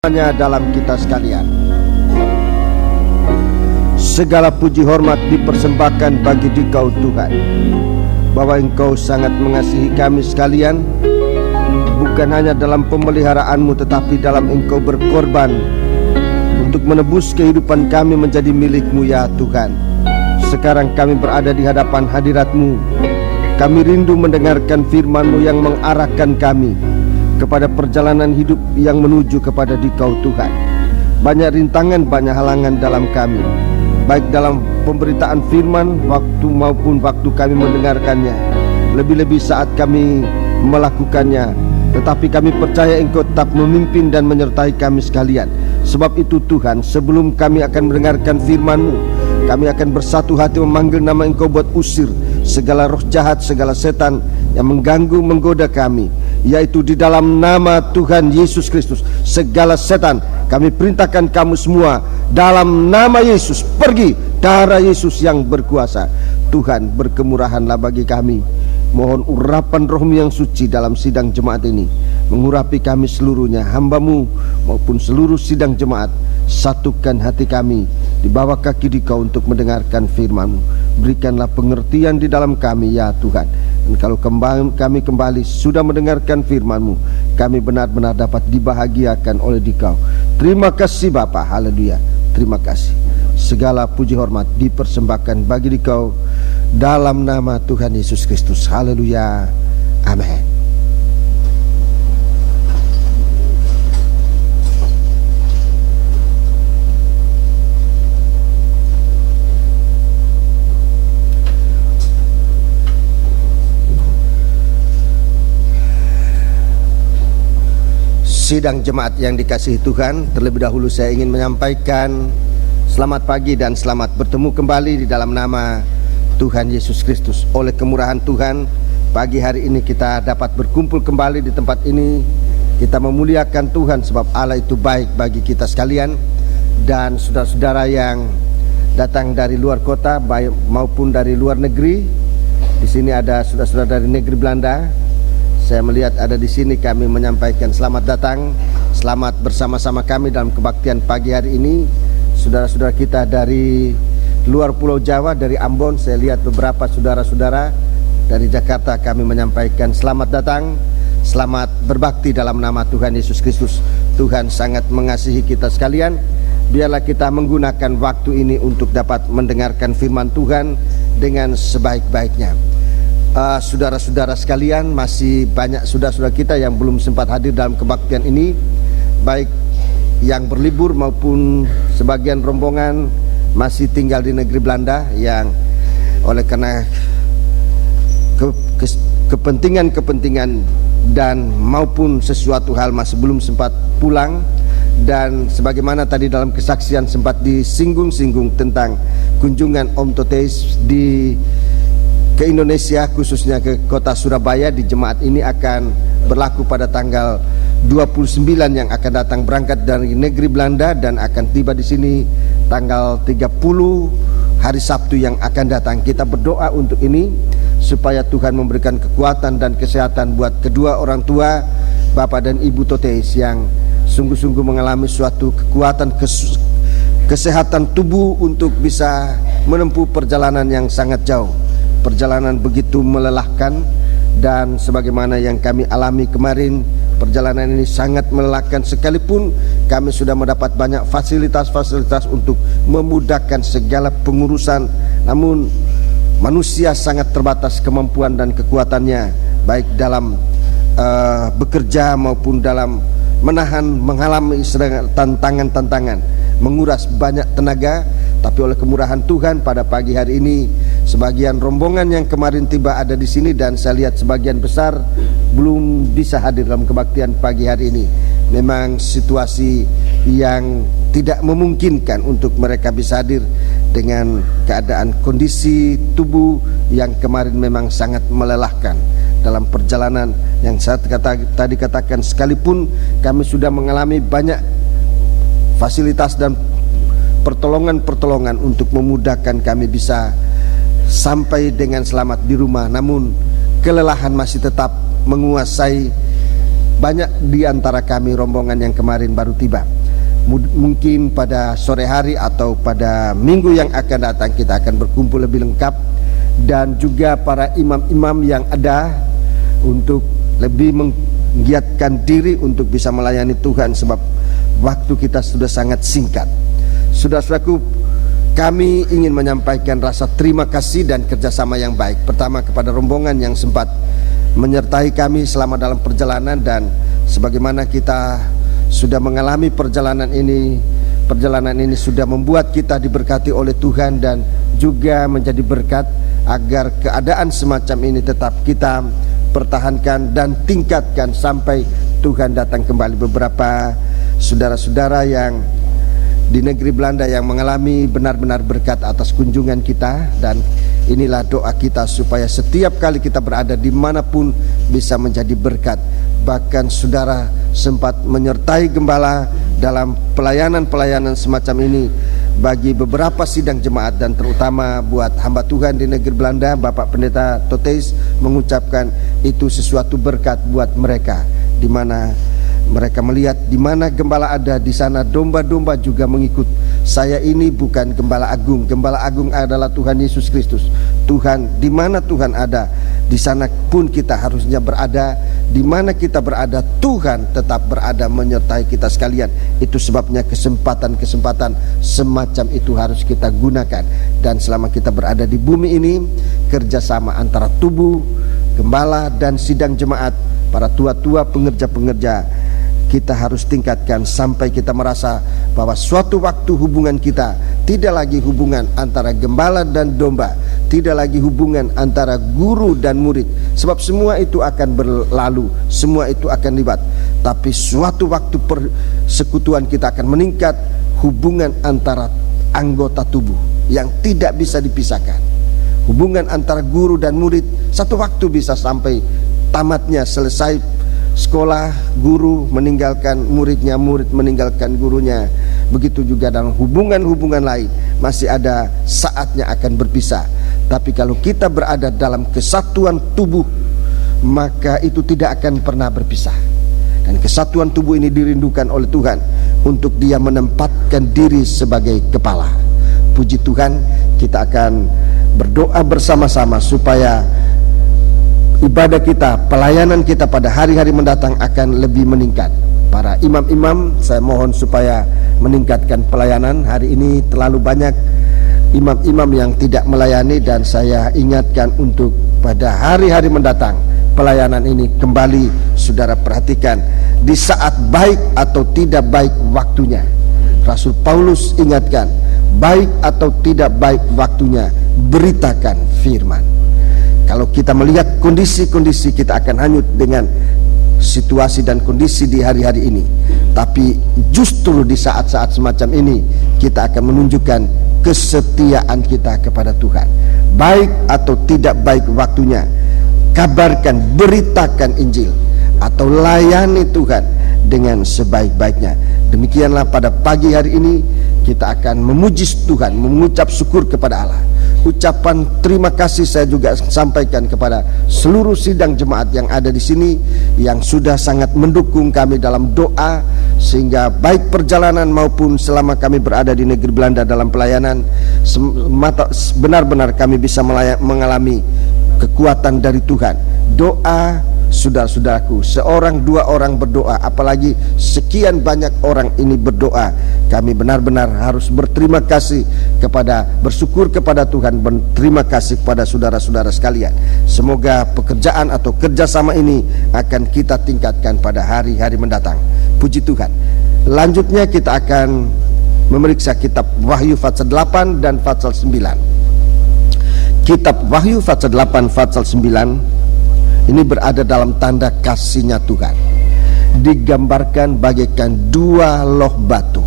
dalam kita sekalian. Segala puji hormat dipersembahkan bagi Dikau Tuhan, bahwa Engkau sangat mengasihi kami sekalian, bukan hanya dalam pemeliharaan-Mu, tetapi dalam Engkau berkorban untuk menebus kehidupan kami menjadi milik-Mu ya Tuhan. Sekarang kami berada di hadapan hadirat-Mu. Kami rindu mendengarkan firman-Mu yang mengarahkan kami kepada perjalanan hidup yang menuju kepada Dikau Tuhan. Banyak rintangan, banyak halangan dalam kami, baik dalam pemberitaan firman waktu maupun waktu kami mendengarkannya, lebih-lebih saat kami melakukannya. Tetapi kami percaya Engkau tetap memimpin dan menyertai kami sekalian. Sebab itu Tuhan, sebelum kami akan mendengarkan firman-Mu, kami akan bersatu hati memanggil nama Engkau buat usir segala roh jahat, segala setan yang mengganggu, menggoda kami, yaitu di dalam nama Tuhan Yesus Kristus. Segala setan kami perintahkan kamu semua dalam nama Yesus, pergi. Darah Yesus yang berkuasa. Tuhan, berkemurahanlah bagi kami. Mohon urapan roh-Mu yang suci dalam sidang jemaat ini, mengurapi kami seluruhnya, hamba-Mu maupun seluruh sidang jemaat. Satukan hati kami di bawah kaki Dikau untuk mendengarkan firman-Mu. Berikanlah pengertian di dalam kami ya Tuhan. Dan kalau kami kembali sudah mendengarkan firman-Mu, kami benar-benar dapat dibahagiakan oleh Dikau. Terima kasih Bapa, haleluya. Terima kasih. Segala puji hormat dipersembahkan bagi Dikau dalam nama Tuhan Yesus Kristus, haleluya, amin. Sidang jemaat yang dikasihi Tuhan, terlebih dahulu saya ingin menyampaikan selamat pagi dan selamat bertemu kembali di dalam nama Tuhan Yesus Kristus. Oleh kemurahan Tuhan, pagi hari ini kita dapat berkumpul kembali di tempat ini. Kita memuliakan Tuhan sebab Allah itu baik bagi kita sekalian. Dan saudara-saudara yang datang dari luar kota maupun dari luar negeri, di sini ada saudara-saudara dari negeri Belanda. Saya melihat ada di sini, kami menyampaikan selamat datang, selamat bersama-sama kami dalam kebaktian pagi hari ini. Saudara-saudara kita dari luar Pulau Jawa, dari Ambon, saya lihat beberapa saudara-saudara dari Jakarta, kami menyampaikan selamat datang, selamat berbakti dalam nama Tuhan Yesus Kristus. Tuhan sangat mengasihi kita sekalian. Biarlah kita menggunakan waktu ini untuk dapat mendengarkan firman Tuhan dengan sebaik-baiknya. Saudara-saudara sekalian, masih banyak saudara-saudara kita yang belum sempat hadir dalam kebaktian ini, baik yang berlibur maupun sebagian rombongan masih tinggal di negeri Belanda yang oleh karena kepentingan dan maupun sesuatu hal masih belum sempat pulang. Dan sebagaimana tadi dalam kesaksian sempat disinggung-singgung tentang kunjungan Om Toteis ke Indonesia, khususnya ke kota Surabaya, di jemaat ini akan berlaku pada tanggal 29 yang akan datang, berangkat dari negeri Belanda dan akan tiba di sini tanggal 30 hari Sabtu yang akan datang. Kita berdoa untuk ini supaya Tuhan memberikan kekuatan dan kesehatan buat kedua orang tua Bapak dan Ibu Toteis yang sungguh-sungguh mengalami suatu kekuatan kesehatan tubuh untuk bisa menempuh perjalanan yang sangat jauh. Perjalanan begitu melelahkan, dan sebagaimana yang kami alami kemarin, perjalanan ini sangat melelahkan. Sekalipun kami sudah mendapat banyak fasilitas-fasilitas untuk memudahkan segala pengurusan, namun manusia sangat terbatas kemampuan dan kekuatannya, baik dalam bekerja maupun dalam mengalami tantangan-tantangan, menguras banyak tenaga. Tapi oleh kemurahan Tuhan, pada pagi hari ini sebagian rombongan yang kemarin tiba ada di sini, dan saya lihat sebagian besar belum bisa hadir dalam kebaktian pagi hari ini. Memang situasi yang tidak memungkinkan untuk mereka bisa hadir dengan keadaan kondisi tubuh yang kemarin memang sangat melelahkan dalam perjalanan yang saya tadi katakan. Sekalipun kami sudah mengalami banyak fasilitas dan pertolongan untuk memudahkan kami bisa sampai dengan selamat di rumah, namun kelelahan masih tetap menguasai banyak di antara kami rombongan yang kemarin baru tiba. Mungkin pada sore hari atau pada minggu yang akan datang kita akan berkumpul lebih lengkap, dan juga para imam-imam yang ada untuk lebih menggiatkan diri untuk bisa melayani Tuhan, sebab waktu kita sudah sangat singkat. Saudara-saudaraku, kami ingin menyampaikan rasa terima kasih dan kerjasama yang baik. Pertama kepada rombongan yang sempat menyertai kami selama dalam perjalanan, dan sebagaimana kita sudah mengalami perjalanan ini sudah membuat kita diberkati oleh Tuhan dan juga menjadi berkat, agar keadaan semacam ini tetap kita pertahankan dan tingkatkan sampai Tuhan datang kembali. Beberapa saudara-saudara yang di negeri Belanda yang mengalami benar-benar berkat atas kunjungan kita, dan inilah doa kita supaya setiap kali kita berada dimanapun bisa menjadi berkat. Bahkan saudara sempat menyertai gembala dalam pelayanan-pelayanan semacam ini bagi beberapa sidang jemaat, dan terutama buat hamba Tuhan di negeri Belanda, Bapak Pendeta Toteis mengucapkan itu sesuatu berkat buat mereka, di mana mereka melihat di mana gembala ada, di sana domba-domba juga mengikut. Saya ini bukan gembala agung. Gembala agung adalah Tuhan Yesus Kristus. Tuhan, di mana Tuhan ada, di sana pun kita harusnya berada. Di mana kita berada, Tuhan tetap berada menyertai kita sekalian. Itu sebabnya kesempatan-kesempatan semacam itu harus kita gunakan. Dan selama kita berada di bumi ini, kerjasama antara tubuh, gembala, dan sidang jemaat, para tua-tua pengerja-pengerja, kita harus tingkatkan sampai kita merasa bahwa suatu waktu hubungan kita tidak lagi hubungan antara gembala dan domba, tidak lagi hubungan antara guru dan murid, sebab semua itu akan berlalu, semua itu akan libat. Tapi suatu waktu persekutuan kita akan meningkat, hubungan antara anggota tubuh yang tidak bisa dipisahkan. Hubungan antara guru dan murid satu waktu bisa sampai tamatnya, selesai sekolah, guru meninggalkan muridnya, murid meninggalkan gurunya. Begitu juga dalam hubungan-hubungan lain, masih ada saatnya akan berpisah. Tapi kalau kita berada dalam kesatuan tubuh, maka itu tidak akan pernah berpisah. Dan kesatuan tubuh ini dirindukan oleh Tuhan untuk Dia menempatkan diri sebagai kepala. Puji Tuhan, kita akan berdoa bersama-sama supaya ibadah kita, pelayanan kita pada hari-hari mendatang akan lebih meningkat. Para imam-imam, saya mohon supaya meningkatkan pelayanan. Hari ini terlalu banyak imam-imam yang tidak melayani, dan saya ingatkan untuk pada hari-hari mendatang pelayanan ini kembali. Saudara perhatikan, di saat baik atau tidak baik waktunya. Rasul Paulus ingatkan, baik atau tidak baik waktunya, beritakan firman. Kalau kita melihat kondisi-kondisi, kita akan hanyut dengan situasi dan kondisi di hari-hari ini. Tapi justru di saat-saat semacam ini, kita akan menunjukkan kesetiaan kita kepada Tuhan. Baik atau tidak baik waktunya, kabarkan, beritakan Injil, atau layani Tuhan dengan sebaik-baiknya. Demikianlah pada pagi hari ini kita akan memuji Tuhan, mengucap syukur kepada Allah. Ucapan terima kasih saya juga sampaikan kepada seluruh sidang jemaat yang ada di sini, yang sudah sangat mendukung kami dalam doa, sehingga baik perjalanan maupun selama kami berada di negeri Belanda dalam pelayanan, benar-benar kami bisa mengalami kekuatan dari Tuhan. Doa saudara-saudaraku, seorang dua orang berdoa, apalagi sekian banyak orang ini berdoa, kami benar-benar harus berterima kasih bersyukur kepada Tuhan, berterima kasih kepada saudara-saudara sekalian. Semoga pekerjaan atau kerjasama ini akan kita tingkatkan pada hari-hari mendatang. Puji Tuhan. Lanjutnya kita akan memeriksa kitab Wahyu pasal 8 dan pasal 9. Kitab Wahyu pasal 8 pasal 9 ini berada dalam tanda kasihnya Tuhan. Digambarkan bagaikan dua loh batu.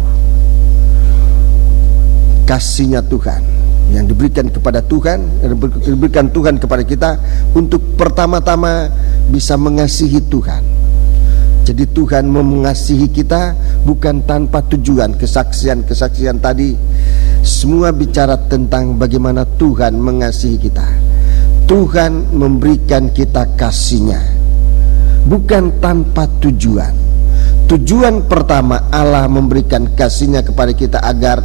Kasihnya Tuhan yang diberikan kepada Tuhan, diberikan Tuhan kepada kita untuk pertama-tama bisa mengasihi Tuhan. Jadi Tuhan mengasihi kita bukan tanpa tujuan. Kesaksian-kesaksian tadi semua bicara tentang bagaimana Tuhan mengasihi kita. Tuhan memberikan kita kasih-Nya. bukan tanpa tujuan. Tujuan pertama, Allah memberikan kasih-Nya kepada kita agar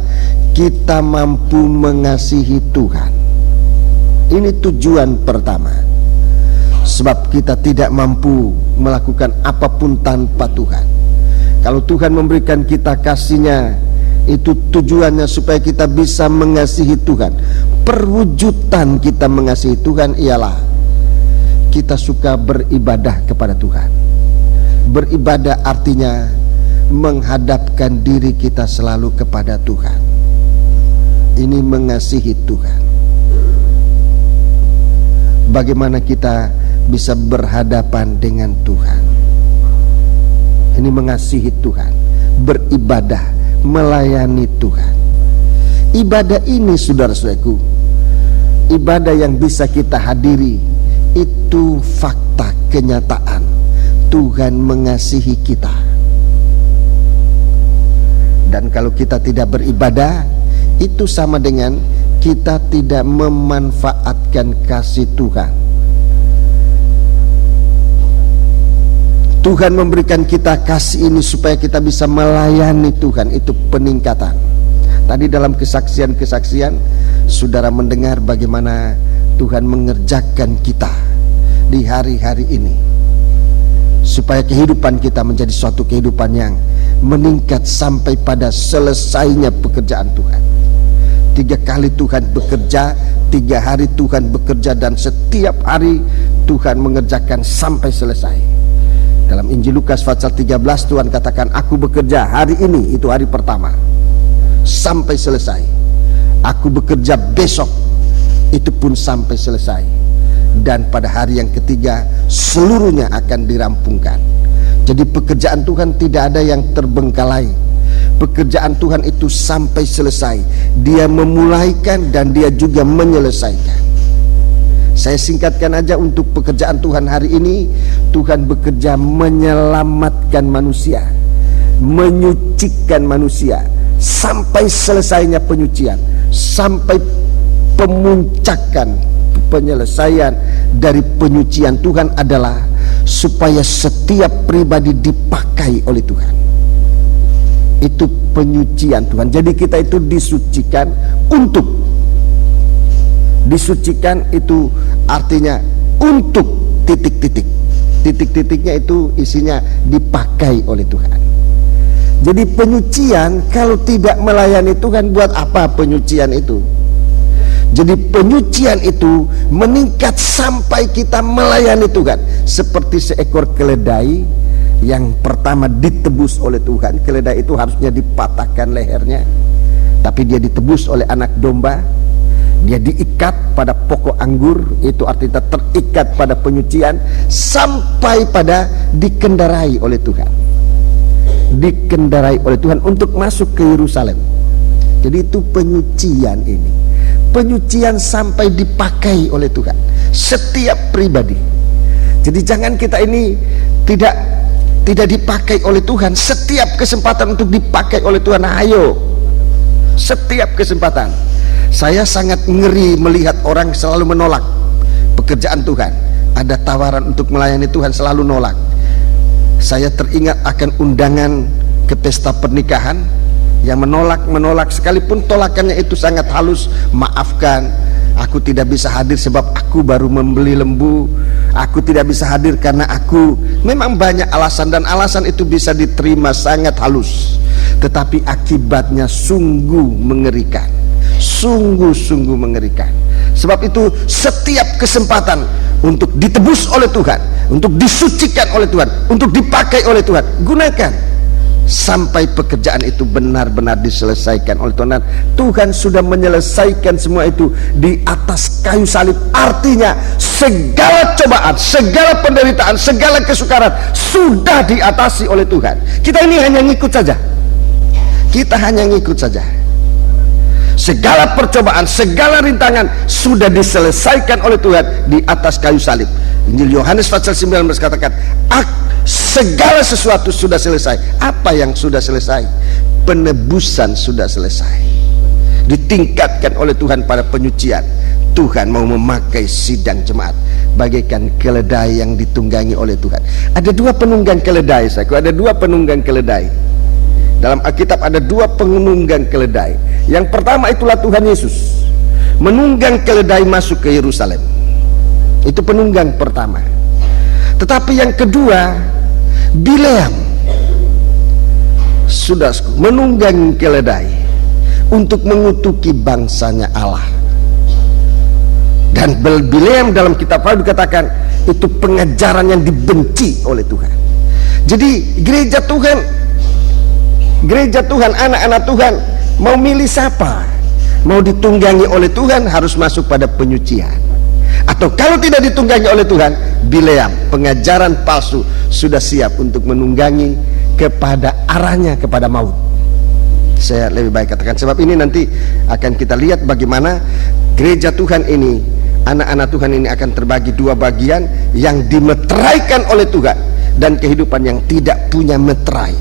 kita mampu mengasihi Tuhan. Ini tujuan pertama. Sebab kita tidak mampu melakukan apapun tanpa Tuhan. Kalau Tuhan memberikan kita kasih-Nya, itu tujuannya supaya kita bisa mengasihi Tuhan. Perwujudan kita mengasihi Tuhan ialah kita suka beribadah kepada Tuhan. Beribadah artinya menghadapkan diri kita selalu kepada Tuhan. Ini mengasihi Tuhan. Bagaimana kita bisa berhadapan dengan Tuhan? Ini mengasihi Tuhan, beribadah, melayani Tuhan. Ibadah ini, saudara-saudaraku, ibadah yang bisa kita hadiri, itu fakta, kenyataan Tuhan mengasihi kita. Dan kalau kita tidak beribadah, itu sama dengan kita tidak memanfaatkan kasih Tuhan. Tuhan memberikan kita kasih ini supaya kita bisa melayani Tuhan. Itu peningkatan. Tadi dalam kesaksian-kesaksian, saudara mendengar bagaimana Tuhan mengerjakan kita di hari-hari ini, supaya kehidupan kita menjadi suatu kehidupan yang meningkat sampai pada selesainya pekerjaan Tuhan. 3 kali Tuhan bekerja, 3 hari Tuhan bekerja, dan setiap hari Tuhan mengerjakan sampai selesai. Dalam Injil Lukas pasal 13 Tuhan katakan, aku bekerja hari ini, itu hari pertama, sampai selesai. Aku bekerja besok, itu pun sampai selesai. Dan pada hari yang ketiga seluruhnya akan dirampungkan. Jadi pekerjaan Tuhan tidak ada yang terbengkalai. Pekerjaan Tuhan itu sampai selesai. Dia memulaikan dan Dia juga menyelesaikan. Saya singkatkan aja untuk pekerjaan Tuhan hari ini. Tuhan bekerja menyelamatkan manusia, menyucikan manusia sampai selesainya penyucian, sampai pemuncakan penyelesaian dari penyucian Tuhan adalah supaya setiap pribadi dipakai oleh Tuhan. Itu penyucian Tuhan. Jadi kita itu disucikan untuk. Disucikan itu artinya untuk titik-titik. Titik-titiknya itu isinya dipakai oleh Tuhan. Jadi penyucian, kalau tidak melayani Tuhan, buat apa penyucian itu? Jadi penyucian itu meningkat sampai kita melayani Tuhan. Seperti seekor keledai yang pertama ditebus oleh Tuhan. Keledai itu harusnya dipatahkan lehernya, tapi dia ditebus oleh anak domba. Dia diikat pada pokok anggur, itu artinya terikat pada penyucian, sampai pada dikendarai oleh Tuhan. Dikendarai oleh Tuhan untuk masuk ke Yerusalem. Jadi itu penyucian ini. Penyucian sampai dipakai oleh Tuhan setiap pribadi. Jadi jangan kita ini tidak dipakai oleh Tuhan. Setiap kesempatan untuk dipakai oleh Tuhan, ayo. Setiap kesempatan. Saya sangat ngeri melihat orang selalu menolak pekerjaan Tuhan. Ada tawaran untuk melayani Tuhan, selalu nolak. Saya teringat akan undangan ke pesta pernikahan yang menolak sekalipun tolakannya itu sangat halus. Maafkan, aku tidak bisa hadir sebab aku baru membeli lembu. Aku tidak bisa hadir karena aku, memang banyak alasan, dan alasan itu bisa diterima sangat halus, tetapi akibatnya sungguh mengerikan. Sungguh-sungguh mengerikan. Sebab itu setiap kesempatan untuk ditebus oleh Tuhan, untuk disucikan oleh Tuhan, untuk dipakai oleh Tuhan, gunakan sampai pekerjaan itu benar-benar diselesaikan oleh Tuhan. Dan Tuhan sudah menyelesaikan semua itu di atas kayu salib. Artinya segala cobaan, segala penderitaan, segala kesukaran sudah diatasi oleh Tuhan. Kita ini hanya ngikut saja. Kita hanya ngikut saja. Segala percobaan, segala rintangan sudah diselesaikan oleh Tuhan di atas kayu salib. Injil Yohanes pasal 19 katakan, segala sesuatu sudah selesai. Apa yang sudah selesai? Penebusan sudah selesai. Ditingkatkan oleh Tuhan pada penyucian. Tuhan mau memakai sidang jemaat. bagaikan keledai yang ditunggangi oleh Tuhan. Ada dua penunggang keledai, ada dua penunggang keledai. Dalam Alkitab ada dua penunggang keledai. Yang pertama itulah Tuhan Yesus, menunggang keledai masuk ke Yerusalem. Itu penunggang pertama. Tetapi yang kedua, Bileam, saudaraku, menunggang keledai untuk mengutuki bangsanya Allah. Dan Bileam dalam kitab Wahyu dikatakan itu pengajaran yang dibenci oleh Tuhan. Jadi gereja Tuhan, anak-anak Tuhan mau milih siapa? Mau ditunggangi oleh Tuhan harus masuk pada penyucian. Atau kalau tidak ditunggangi oleh Tuhan, Bileam, pengajaran palsu, sudah siap untuk menunggangi kepada arahnya kepada maut. Saya lebih baik katakan, sebab ini nanti akan kita lihat bagaimana gereja Tuhan ini, anak-anak Tuhan ini akan terbagi dua bagian, yang dimeteraikan oleh Tuhan dan kehidupan yang tidak punya meterai.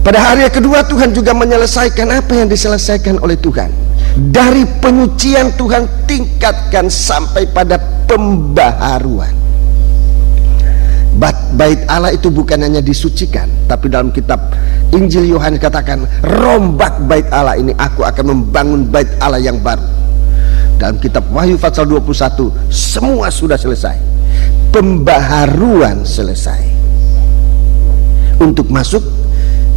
Pada hari kedua Tuhan juga menyelesaikan apa yang diselesaikan oleh Tuhan. Dari penyucian Tuhan tingkatkan sampai pada pembaharuan. Bait Allah itu bukan hanya disucikan, tapi dalam kitab Injil Yohanes katakan, rombak bait Allah ini, aku akan membangun bait Allah yang baru. Dalam kitab Wahyu pasal 21, semua sudah selesai. Pembaharuan selesai untuk masuk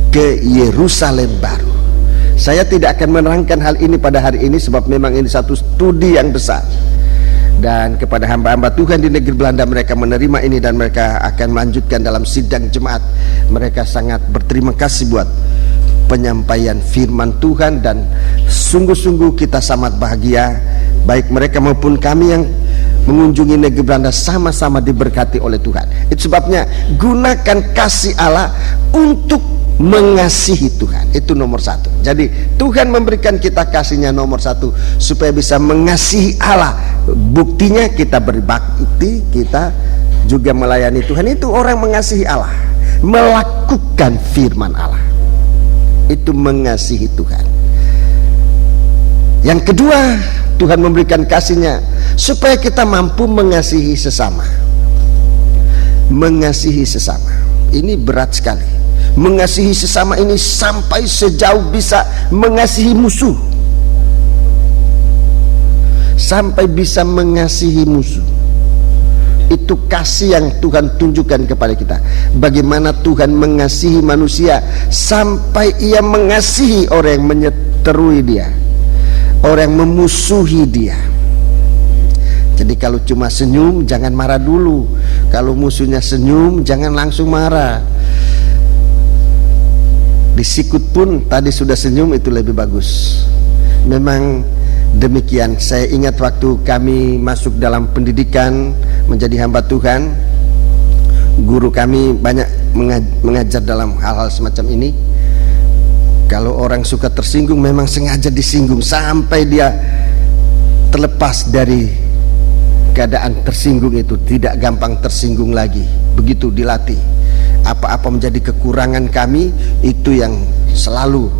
ke Yerusalem baru. Saya tidak akan menerangkan hal ini pada hari ini, sebab memang ini satu studi yang besar. Dan kepada hamba-hamba Tuhan di negeri Belanda, mereka menerima ini dan mereka akan melanjutkan dalam sidang jemaat. Mereka sangat berterima kasih buat penyampaian firman Tuhan, dan sungguh-sungguh kita sangat bahagia, baik mereka maupun kami yang mengunjungi negeri Belanda, sama-sama diberkati oleh Tuhan. Itu sebabnya gunakan kasih Allah untuk mengasihi Tuhan, itu nomor satu. Jadi Tuhan memberikan kita kasihnya nomor satu, supaya bisa mengasihi Allah. Buktinya kita berbakti, kita juga melayani Tuhan. Itu orang mengasihi Allah, melakukan firman Allah, itu mengasihi Tuhan. Yang kedua, Tuhan memberikan kasihnya supaya kita mampu mengasihi sesama. Mengasihi sesama ini berat sekali. Mengasihi sesama ini sampai sejauh bisa mengasihi musuh, sampai bisa mengasihi musuh. Itu kasih yang Tuhan tunjukkan kepada kita. Bagaimana Tuhan mengasihi manusia sampai ia mengasihi orang yang menyeterui dia, orang yang memusuhi dia. Jadi kalau cuma senyum, jangan marah dulu. Kalau musuhnya senyum, jangan langsung marah. Disikut pun tadi sudah senyum, itu lebih bagus. Memang demikian. Saya ingat waktu kami masuk dalam pendidikan menjadi hamba Tuhan, guru kami banyak mengajar dalam hal-hal semacam ini. Kalau orang suka tersinggung, memang sengaja disinggung sampai dia terlepas dari keadaan tersinggung itu, tidak gampang tersinggung lagi. Begitu dilatih. Apa-apa menjadi kekurangan kami, itu yang selalu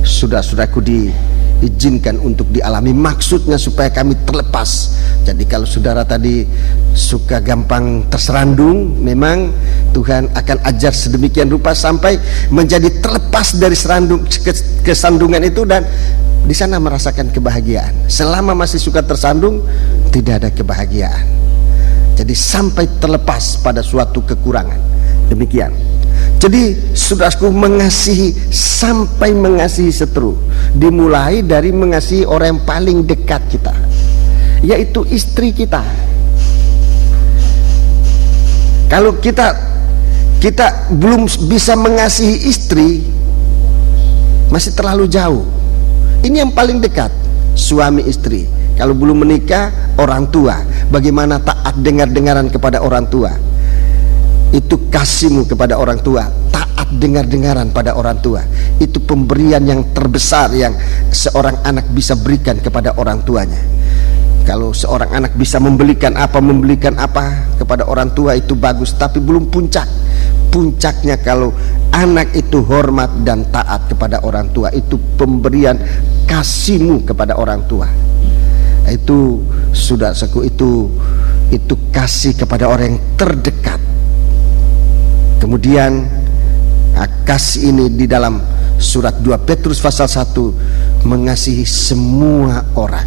saudaraku diizinkan untuk dialami. Maksudnya supaya kami terlepas. Jadi kalau saudara tadi suka gampang terserandung, memang Tuhan akan ajar sedemikian rupa sampai menjadi terlepas dari kesandungan itu, dan di sana merasakan kebahagiaan. Selama masih suka tersandung, tidak ada kebahagiaan. Jadi sampai terlepas pada suatu kekurangan. Demikian. Jadi saudaraku, mengasihi sampai mengasihi seteru, dimulai dari mengasihi orang yang paling dekat kita, yaitu istri kita. Kalau kita belum bisa mengasihi istri, masih terlalu jauh. Ini yang paling dekat, suami istri. Kalau belum menikah, orang tua. Bagaimana taat dengar-dengaran kepada orang tua? Itu kasihmu kepada orang tua, taat dengar-dengaran pada orang tua. Itu pemberian yang terbesar yang seorang anak bisa berikan kepada orang tuanya. Kalau seorang anak bisa membelikan apa kepada orang tua, itu bagus, tapi belum puncak. Puncaknya kalau anak itu hormat dan taat kepada orang tua, itu pemberian kasihmu kepada orang tua. Itu saudaraku, itu kasih kepada orang yang terdekat. Kemudian kasih ini di dalam surat 2 Petrus pasal 1 mengasihi semua orang.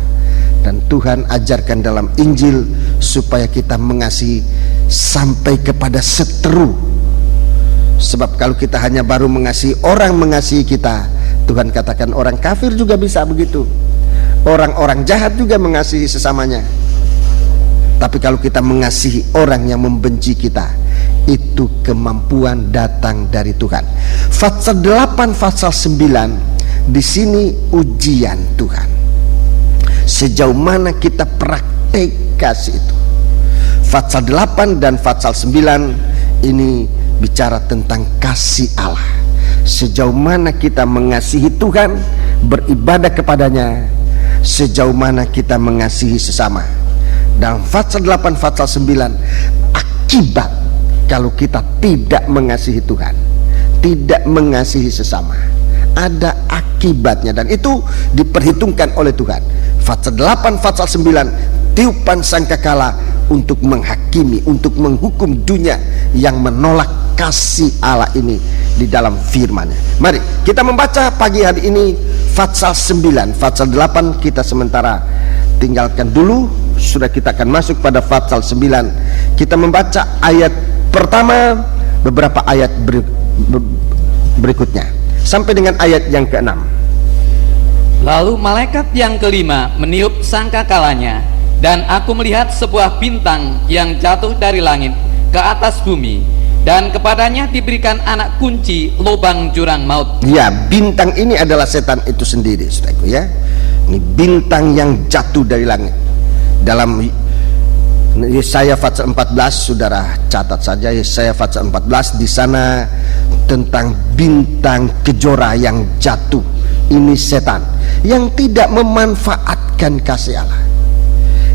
Dan Tuhan ajarkan dalam Injil supaya kita mengasihi sampai kepada seteru. Sebab kalau kita hanya baru mengasihi orang mengasihi kita, Tuhan katakan orang kafir juga bisa begitu, orang-orang jahat juga mengasihi sesamanya. Tapi kalau kita mengasihi orang yang membenci kita, itu kemampuan datang dari Tuhan. Pasal 8 pasal 9 di sini ujian Tuhan. Sejauh mana kita praktek kasih itu. Pasal 8 dan pasal 9 ini bicara tentang kasih Allah. Sejauh mana kita mengasihi Tuhan, beribadah kepadanya, sejauh mana kita mengasihi sesama. Dalam pasal 8 pasal 9, akibat kalau kita tidak mengasihi Tuhan, tidak mengasihi sesama, ada akibatnya, dan itu diperhitungkan oleh Tuhan. Pasal 8 pasal 9, tiupan sangkakala untuk menghakimi, untuk menghukum dunia yang menolak kasih Allah ini di dalam firman-Nya. Mari kita membaca pagi hari ini pasal 9. Pasal 8 kita sementara tinggalkan dulu, sudah kita akan masuk pada pasal 9. Kita membaca ayat pertama, beberapa ayat berikutnya sampai dengan ayat yang ke-6. Lalu malaikat yang kelima meniup sangkakalanya, dan aku melihat sebuah bintang yang jatuh dari langit ke atas bumi, dan kepadanya diberikan anak kunci lubang jurang maut. Ya, bintang ini adalah setan itu sendiri, saudaraku ya. Ini bintang yang jatuh dari langit. Dalam Yesaya pasal 14, saudara catat saja Yesaya pasal 14, di sana tentang bintang kejora yang jatuh. Ini setan yang tidak memanfaatkan kasih Allah.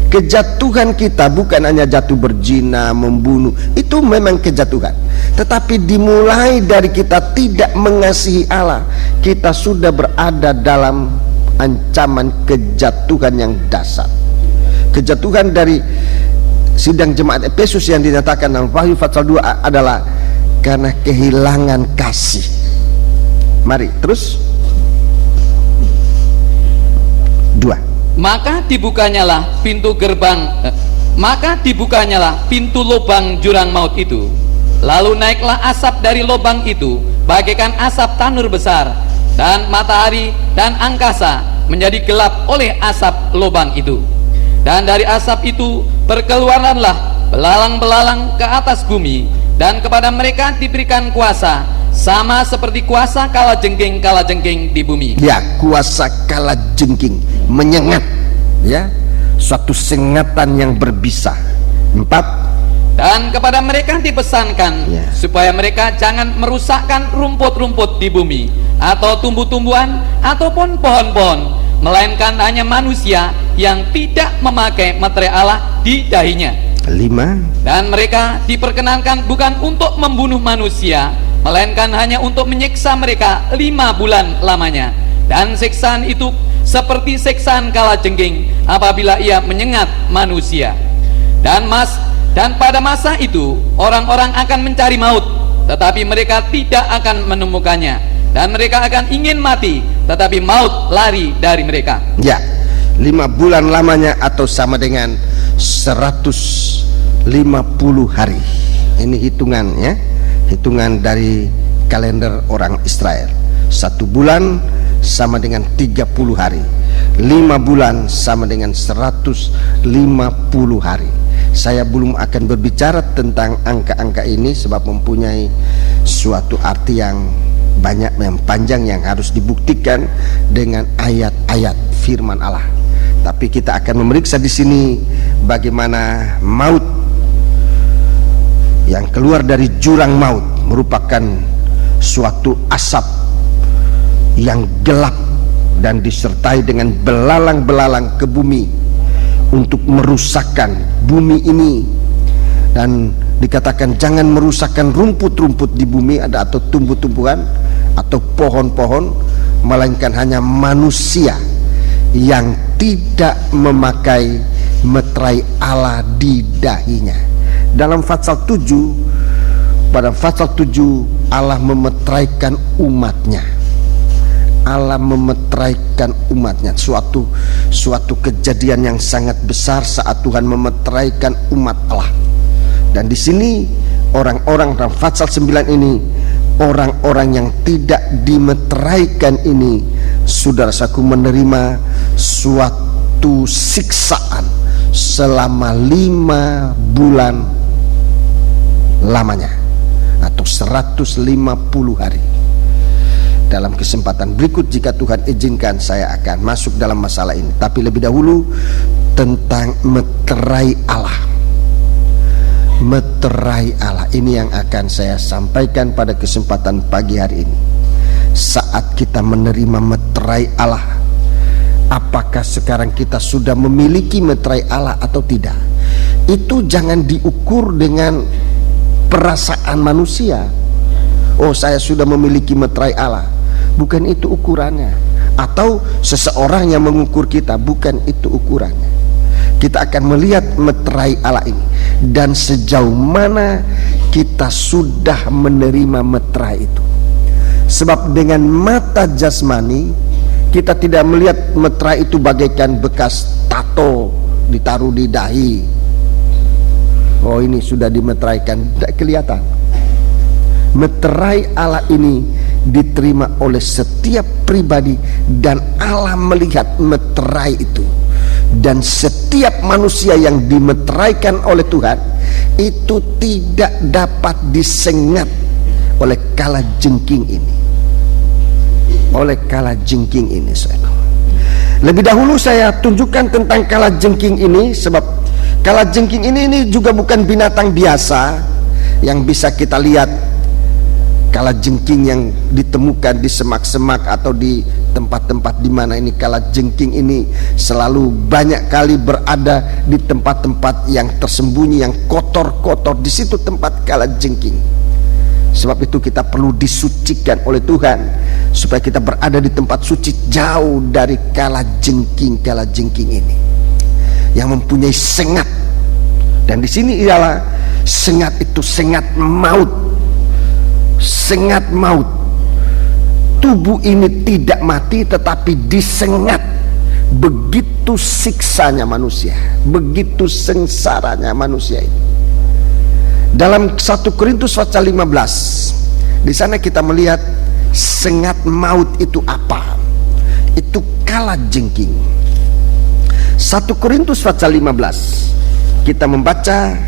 Kejatuhan kita bukan hanya jatuh berzina, membunuh, itu memang kejatuhan, tetapi dimulai dari kita tidak mengasihi Allah, kita sudah berada dalam ancaman kejatuhan yang dasar. Kejatuhan dari sidang jemaat Efesus yang dinyatakan dalam Wahyu pasal 2 adalah karena kehilangan kasih. Mari terus 2. Maka dibukanyalah pintu lubang jurang maut itu. Lalu naiklah asap dari lubang itu bagaikan asap tanur besar, dan matahari dan angkasa menjadi gelap oleh asap lubang itu. Dan dari asap itu berkeluaranlah belalang-belalang ke atas bumi, dan kepada mereka diberikan kuasa sama seperti kuasa kalajengking di bumi. Ya, kuasa kalajengking, menyengat, ya, suatu sengatan yang berbisa. 4. Dan kepada mereka dipesankan supaya mereka jangan merusakkan rumput-rumput di bumi, atau tumbuh-tumbuhan, ataupun pohon-pohon, melainkan hanya manusia yang tidak memakai materai Allah di dahinya. 5. Dan mereka diperkenankan bukan untuk membunuh manusia, melainkan hanya untuk menyiksa mereka 5 bulan lamanya. Dan siksaan itu seperti siksaan kalajengking apabila ia menyengat manusia. Dan pada masa itu orang-orang akan mencari maut, tetapi mereka tidak akan menemukannya. Dan mereka akan ingin mati, tetapi maut lari dari mereka. Ya, 5 bulan lamanya atau sama dengan 150 hari. Ini hitungan ya, hitungan dari kalender orang Israel. 1 bulan sama dengan 30 hari, 5 bulan sama dengan 150 hari. Saya belum akan berbicara tentang angka-angka ini sebab mempunyai suatu arti yang banyak, yang panjang, yang harus dibuktikan dengan ayat-ayat firman Allah. Tapi kita akan memeriksa di sini bagaimana maut yang keluar dari jurang maut merupakan suatu asap yang gelap dan disertai dengan belalang-belalang ke bumi untuk merusakkan bumi ini. Dan dikatakan jangan merusakkan rumput-rumput di bumi ada, atau tumbuh-tumbuhan atau pohon-pohon, melainkan hanya manusia yang tidak memakai meterai Allah di dahinya. Dalam pasal 7, pada pasal 7 Allah memeteraikan umatnya. Allah memeteraikan umatnya. Suatu kejadian yang sangat besar saat Tuhan memeteraikan umat Allah. Dan di sini orang-orang dalam pasal 9 ini, orang-orang yang tidak dimeteraikan ini, saudara-saudaraku, menerima suatu siksaan selama 5 bulan lamanya, atau 150 hari. Dalam kesempatan berikut, jika Tuhan izinkan, saya akan masuk dalam masalah ini. Tapi lebih dahulu tentang meterai Allah. Meterai Allah ini yang akan saya sampaikan pada kesempatan pagi hari ini. Saat kita menerima meterai Allah, apakah sekarang kita sudah memiliki meterai Allah atau tidak? Itu jangan diukur dengan perasaan manusia. Oh, saya sudah memiliki meterai Allah. Bukan itu ukurannya. Atau seseorang yang mengukur kita, bukan itu ukurannya. Kita akan melihat meterai Allah ini dan sejauh mana kita sudah menerima meterai itu. Sebab dengan mata jasmani kita tidak melihat meterai itu bagaikan bekas tato ditaruh di dahi. Oh, ini sudah dimeteraikan, tidak kelihatan. Meterai Allah ini diterima oleh setiap pribadi, dan Allah melihat meterai itu. Dan setiap manusia yang dimeteraikan oleh Tuhan itu tidak dapat disengat oleh kalajengking ini. Oleh kalajengking ini, saudara. Lebih dahulu saya tunjukkan tentang kalajengking ini, sebab kalajengking ini juga bukan binatang biasa yang bisa kita lihat. Kalajengking yang ditemukan di semak-semak atau di tempat-tempat di mana ini kalajengking ini selalu banyak kali berada di tempat-tempat yang tersembunyi, yang kotor-kotor. Di situ tempat kalajengking. Sebab itu kita perlu disucikan oleh Tuhan supaya kita berada di tempat suci, jauh dari kalajengking ini yang mempunyai sengat. Dan di sini ialah sengat itu sengat maut. Sengat maut. Tubuh ini tidak mati tetapi disengat. Begitu siksanya manusia, begitu sengsaranya manusia ini. Dalam 1 Korintus pasal 15, di sana kita melihat sengat maut itu apa? Itu kalajengking. 1 Korintus pasal 15, kita membaca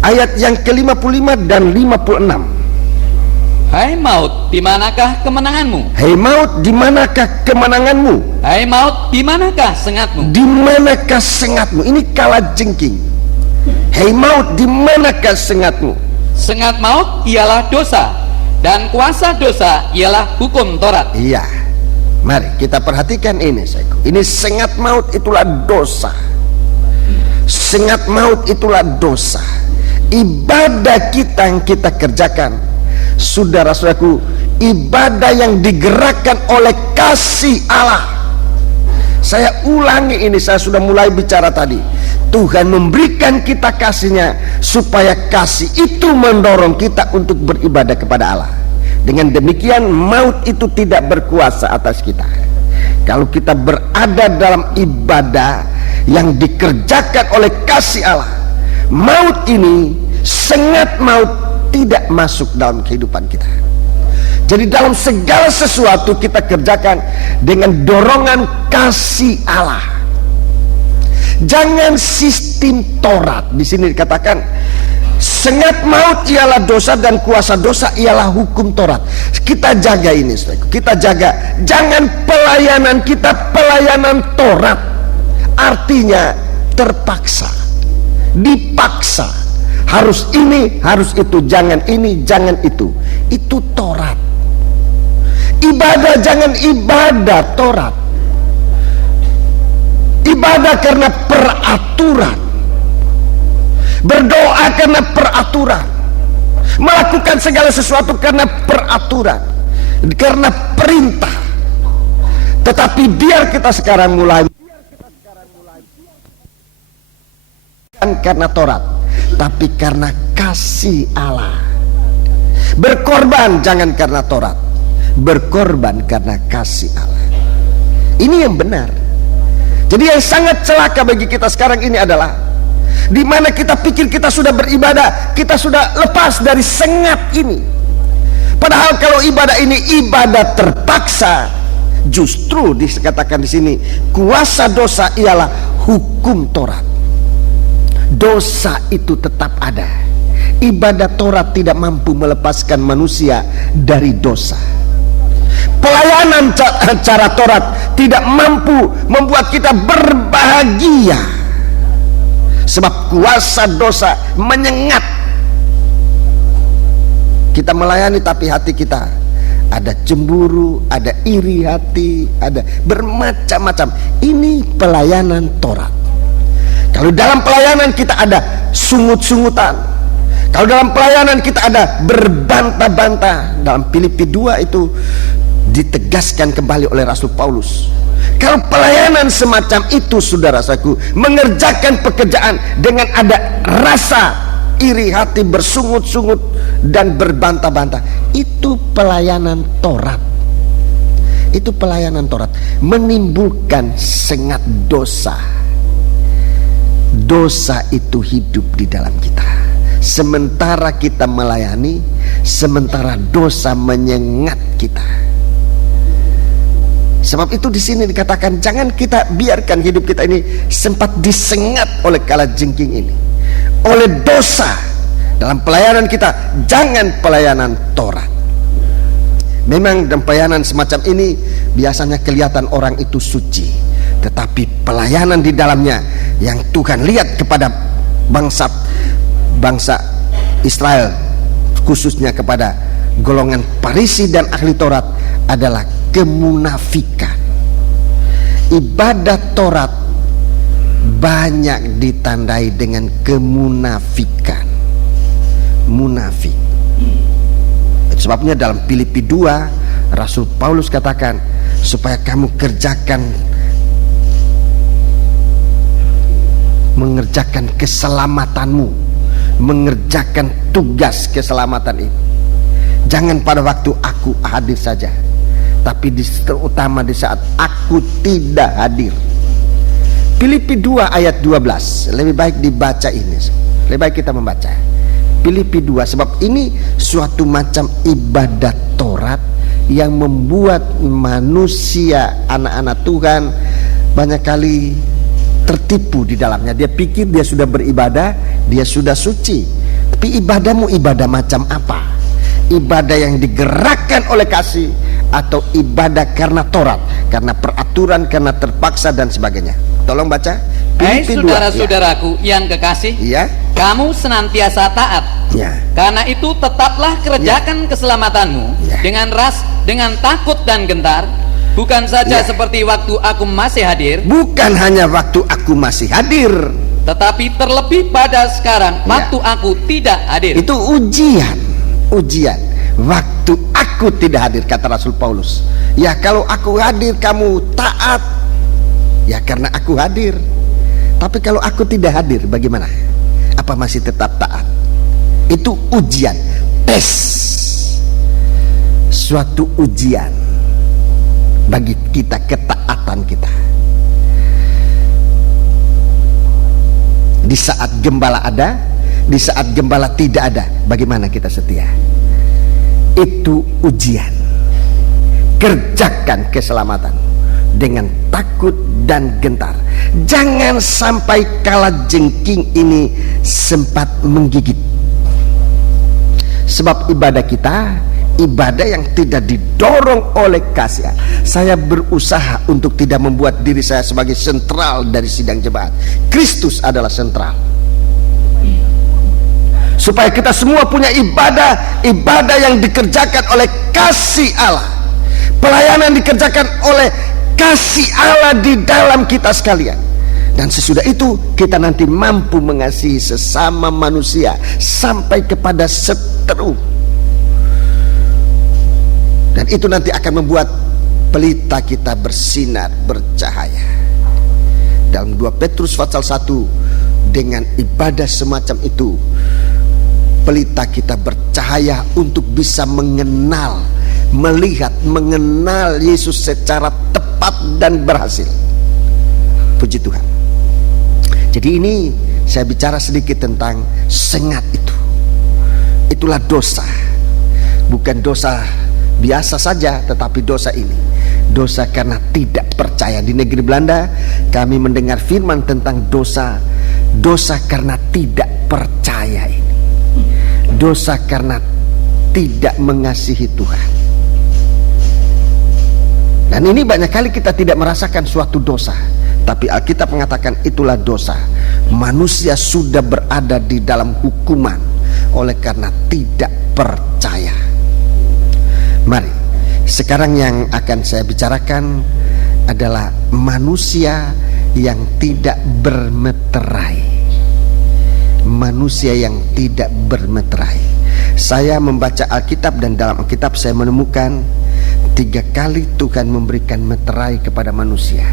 ayat yang ke-55 dan 56. Hai maut, di manakah kemenanganmu? Hai maut, di manakah kemenanganmu? Hai maut, di manakah sengatmu? Di manakah sengatmu? Ini kalajengking. Hai maut, di manakah sengatmu? Sengat maut ialah dosa, dan kuasa dosa ialah hukum Taurat. Iya. Mari kita perhatikan ini, saudaraku. Ini sengat maut itulah dosa. Sengat maut itulah dosa. Ibadah kita yang kita kerjakan, saudara-saudaraku, ibadah yang digerakkan oleh kasih Allah. Saya ulangi ini, saya sudah mulai bicara tadi. Tuhan memberikan kita kasihnya supaya kasih itu mendorong kita untuk beribadah kepada Allah. Dengan demikian maut itu tidak berkuasa atas kita. Kalau kita berada dalam ibadah yang dikerjakan oleh kasih Allah, maut ini, sengat maut tidak masuk dalam kehidupan kita. Jadi dalam segala sesuatu kita kerjakan dengan dorongan kasih Allah. Jangan sistem Taurat. Di sini dikatakan sengat maut ialah dosa dan kuasa dosa ialah hukum Taurat. Kita jaga ini, saudara. Kita jaga. Jangan pelayanan kita pelayanan Taurat. Artinya terpaksa, dipaksa, harus ini, harus itu, jangan ini, jangan itu. Itu Taurat. Ibadah jangan ibadah Taurat. Ibadah karena peraturan. Berdoa karena peraturan. Melakukan segala sesuatu karena peraturan, karena perintah. Tetapi biar kita sekarang mulai bukan karena Taurat, tapi karena kasih Allah. Berkorban jangan karena Taurat, berkorban karena kasih Allah. Ini yang benar. Jadi yang sangat celaka bagi kita sekarang ini adalah di mana kita pikir kita sudah beribadah, kita sudah lepas dari sengat ini. Padahal kalau ibadah ini ibadah terpaksa, justru dikatakan di sini kuasa dosa ialah hukum Taurat. Dosa itu tetap ada. Ibadah Taurat tidak mampu melepaskan manusia dari dosa. Pelayanan cara Taurat tidak mampu membuat kita berbahagia, sebab kuasa dosa menyengat. Kita melayani tapi hati kita ada cemburu, ada iri hati, ada bermacam-macam. Ini pelayanan Taurat. Kalau dalam pelayanan kita ada sungut-sungutan, kalau dalam pelayanan kita ada berbantah-bantah, dalam Filipi 2 itu ditegaskan kembali oleh Rasul Paulus. Kalau pelayanan semacam itu, saudara-saudaraku, mengerjakan pekerjaan dengan ada rasa iri hati, bersungut-sungut dan berbantah-bantah, itu pelayanan Taurat. Itu pelayanan Taurat, menimbulkan sengat dosa. Dosa itu hidup di dalam kita. Sementara kita melayani, sementara dosa menyengat kita. Sebab itu di sini dikatakan jangan kita biarkan hidup kita ini sempat disengat oleh kalajengking ini, oleh dosa. Dalam pelayanan kita jangan pelayanan Taurat. Memang dalam pelayanan semacam ini biasanya kelihatan orang itu suci, tetapi pelayanan di dalamnya yang Tuhan lihat kepada bangsa Israel, khususnya kepada golongan Farisi dan ahli Taurat, adalah kemunafikan. Ibadah Taurat banyak ditandai dengan kemunafikan, munafik. Sebabnya dalam Filipi 2 Rasul Paulus katakan supaya kamu mengerjakan keselamatanmu, mengerjakan tugas keselamatan itu. Jangan pada waktu aku hadir saja, tapi terutama di saat aku tidak hadir. Filipi 2 ayat 12, lebih baik dibaca ini, lebih baik kita membaca Filipi 2, sebab ini suatu macam ibadah Taurat yang membuat manusia, anak-anak Tuhan, banyak kali tertipu di dalamnya. Dia pikir dia sudah beribadah, dia sudah suci, tapi ibadahmu ibadah macam apa? Ibadah yang digerakkan oleh kasih, atau ibadah karena Taurat, karena peraturan, karena terpaksa dan sebagainya. Tolong baca. Hai saudara-saudaraku yang kekasih, ya. Kamu senantiasa taat, ya. Karena itu tetaplah kerjakan keselamatanmu dengan takut dan gentar, bukan saja seperti waktu aku masih hadir, bukan hanya waktu aku masih hadir, tetapi terlebih pada sekarang waktu aku tidak hadir. Itu ujian waktu aku tidak hadir, kata Rasul Paulus. Ya, kalau aku hadir kamu taat, ya karena aku hadir. Tapi kalau aku tidak hadir bagaimana? Apa masih tetap taat? Itu ujian, tes, suatu ujian bagi kita, ketaatan kita. Di saat gembala ada, di saat gembala tidak ada, bagaimana kita setia? Itu ujian. Kerjakan keselamatan dengan takut dan gentar. Jangan sampai kalajengking ini sempat menggigit. Sebab ibadah kita, ibadah yang tidak didorong oleh kasih. Saya berusaha untuk tidak membuat diri saya sebagai sentral dari sidang jemaat. Kristus adalah sentral. Supaya kita semua punya ibadah yang dikerjakan oleh kasih Allah. Pelayanan dikerjakan oleh kasih Allah di dalam kita sekalian. Dan sesudah itu kita nanti mampu mengasihi sesama manusia sampai kepada seteru. Dan itu nanti akan membuat pelita kita bersinar, bercahaya. Dalam 2 Petrus pasal 1, dengan ibadah semacam itu, pelita kita bercahaya untuk bisa mengenal, melihat, mengenal Yesus secara tepat dan berhasil. Puji Tuhan. Jadi ini saya bicara sedikit tentang sengat itu. Itulah dosa. Bukan dosa biasa saja, tetapi dosa ini, dosa karena tidak percaya. Di negeri Belanda kami mendengar firman tentang dosa karena tidak percaya ini. Dosa karena tidak mengasihi Tuhan. Dan ini banyak kali kita tidak merasakan suatu dosa, tapi Alkitab mengatakan itulah dosa. Manusia sudah berada di dalam hukuman oleh karena tidak percaya. Mari, sekarang yang akan saya bicarakan adalah manusia yang tidak bermeterai. Manusia yang tidak bermeterai. Saya membaca Alkitab dan dalam Alkitab saya menemukan 3 kali Tuhan memberikan meterai kepada manusia.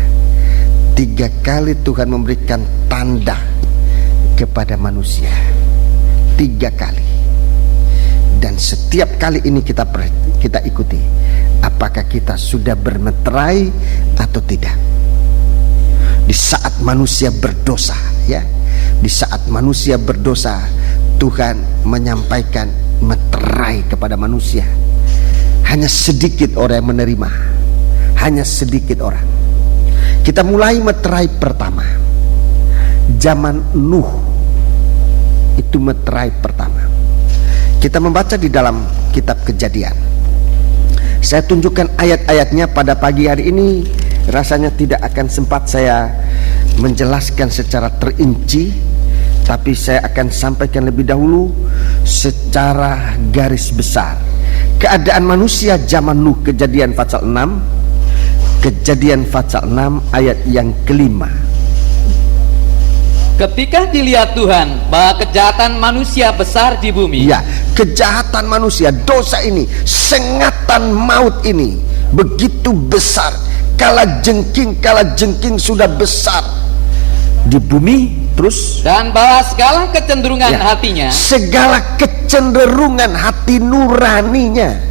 3 kali Tuhan memberikan tanda kepada manusia. 3 kali. Dan setiap kali ini kita ikuti, apakah kita sudah bermeterai atau tidak. Di saat manusia berdosa, ya, di saat manusia berdosa, Tuhan menyampaikan meterai kepada manusia. Hanya sedikit orang yang menerima, hanya sedikit orang. Kita mulai meterai pertama, zaman Nuh, itu meterai pertama. Kita membaca di dalam kitab Kejadian. Saya tunjukkan ayat-ayatnya pada pagi hari ini. Rasanya tidak akan sempat saya menjelaskan secara terinci, tapi saya akan sampaikan lebih dahulu secara garis besar keadaan manusia zaman Nuh. Kejadian pasal 6, Kejadian pasal 6 ayat yang kelima. Ketika dilihat Tuhan bahwa kejahatan manusia besar di bumi. Ya, kejahatan manusia, dosa ini, sengatan maut ini begitu besar. Kala jengking sudah besar di bumi. Terus, dan bahwa segala kecenderungan hatinya, segala kecenderungan hati nuraninya.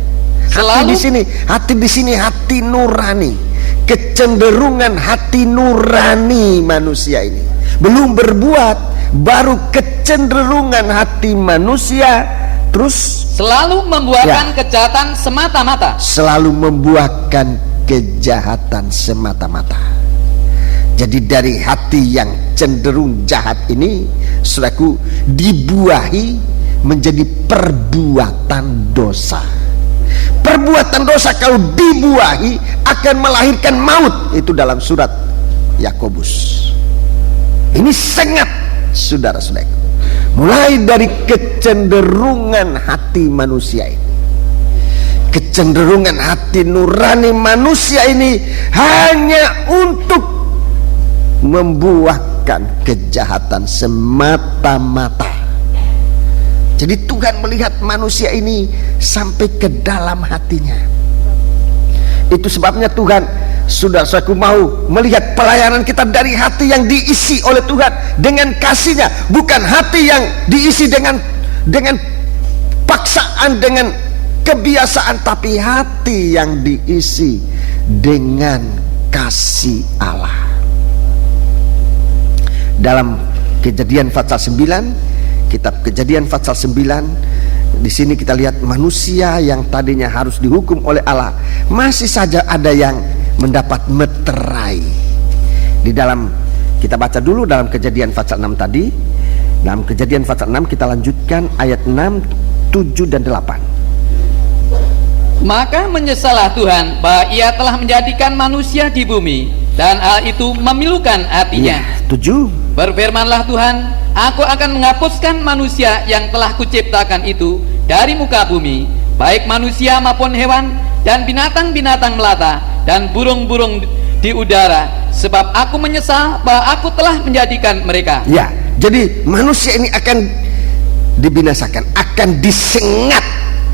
Hati di sini hati nurani. Kecenderungan hati nurani manusia ini. Belum berbuat, baru kecenderungan hati manusia. Terus selalu membuahkan kejahatan semata-mata. Selalu membuahkan kejahatan semata-mata. Jadi dari hati yang cenderung jahat ini, saudaraku, dibuahi menjadi perbuatan dosa. Perbuatan dosa kalau dibuahi akan melahirkan maut. Itu dalam surat Yakobus. Ini sengat, saudara-saudara. Mulai dari kecenderungan hati manusia ini. Kecenderungan hati nurani manusia ini hanya untuk membuahkan kejahatan semata-mata. Jadi Tuhan melihat manusia ini sampai ke dalam hatinya. Itu sebabnya Tuhan, saudara-saudaraku, mau melihat pelayanan kita dari hati yang diisi oleh Tuhan dengan kasih-Nya, bukan hati yang diisi dengan paksaan, dengan kebiasaan, tapi hati yang diisi dengan kasih Allah. Dalam Kejadian pasal 9, kitab Kejadian pasal 9, di sini kita lihat manusia yang tadinya harus dihukum oleh Allah, masih saja ada yang mendapat meterai. Di dalam, kita baca dulu dalam Kejadian pasal 6 tadi. Dalam Kejadian pasal 6 kita lanjutkan ayat 6, 7 dan 8. Maka menyesallah Tuhan bahwa Ia telah menjadikan manusia di bumi, dan hal itu memilukan hatinya. 7. Berfirmanlah Tuhan, Aku akan menghapuskan manusia yang telah kuciptakan itu dari muka bumi, baik manusia maupun hewan, dan binatang-binatang melata, dan burung-burung di udara, sebab aku menyesal bahwa aku telah menjadikan mereka. Ya, jadi manusia ini akan dibinasakan, akan disengat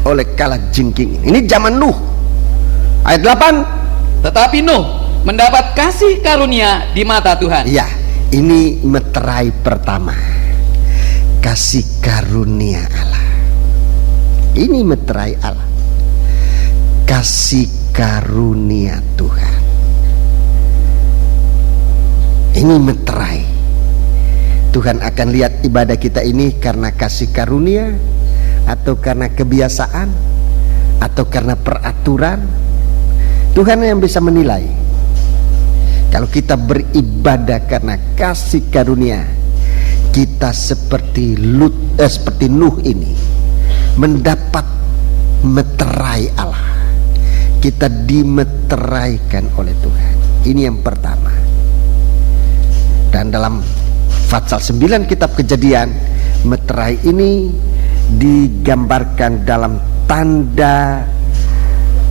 oleh kala jengking. Ini zaman Nuh. Ayat 8, Tetapi Nuh mendapat kasih karunia di mata Tuhan. Ya, ini meterai pertama, kasih karunia Allah. Ini meterai Allah, kasih karunia Tuhan. Ini meterai. Tuhan akan lihat ibadah kita ini karena kasih karunia, atau karena kebiasaan, atau karena peraturan. Tuhan yang bisa menilai. Kalau kita beribadah karena kasih karunia, kita seperti Nuh ini mendapat meterai Allah. Kita dimeteraikan oleh Tuhan. Ini yang pertama. Dan dalam pasal 9 kitab Kejadian, meterai ini digambarkan dalam tanda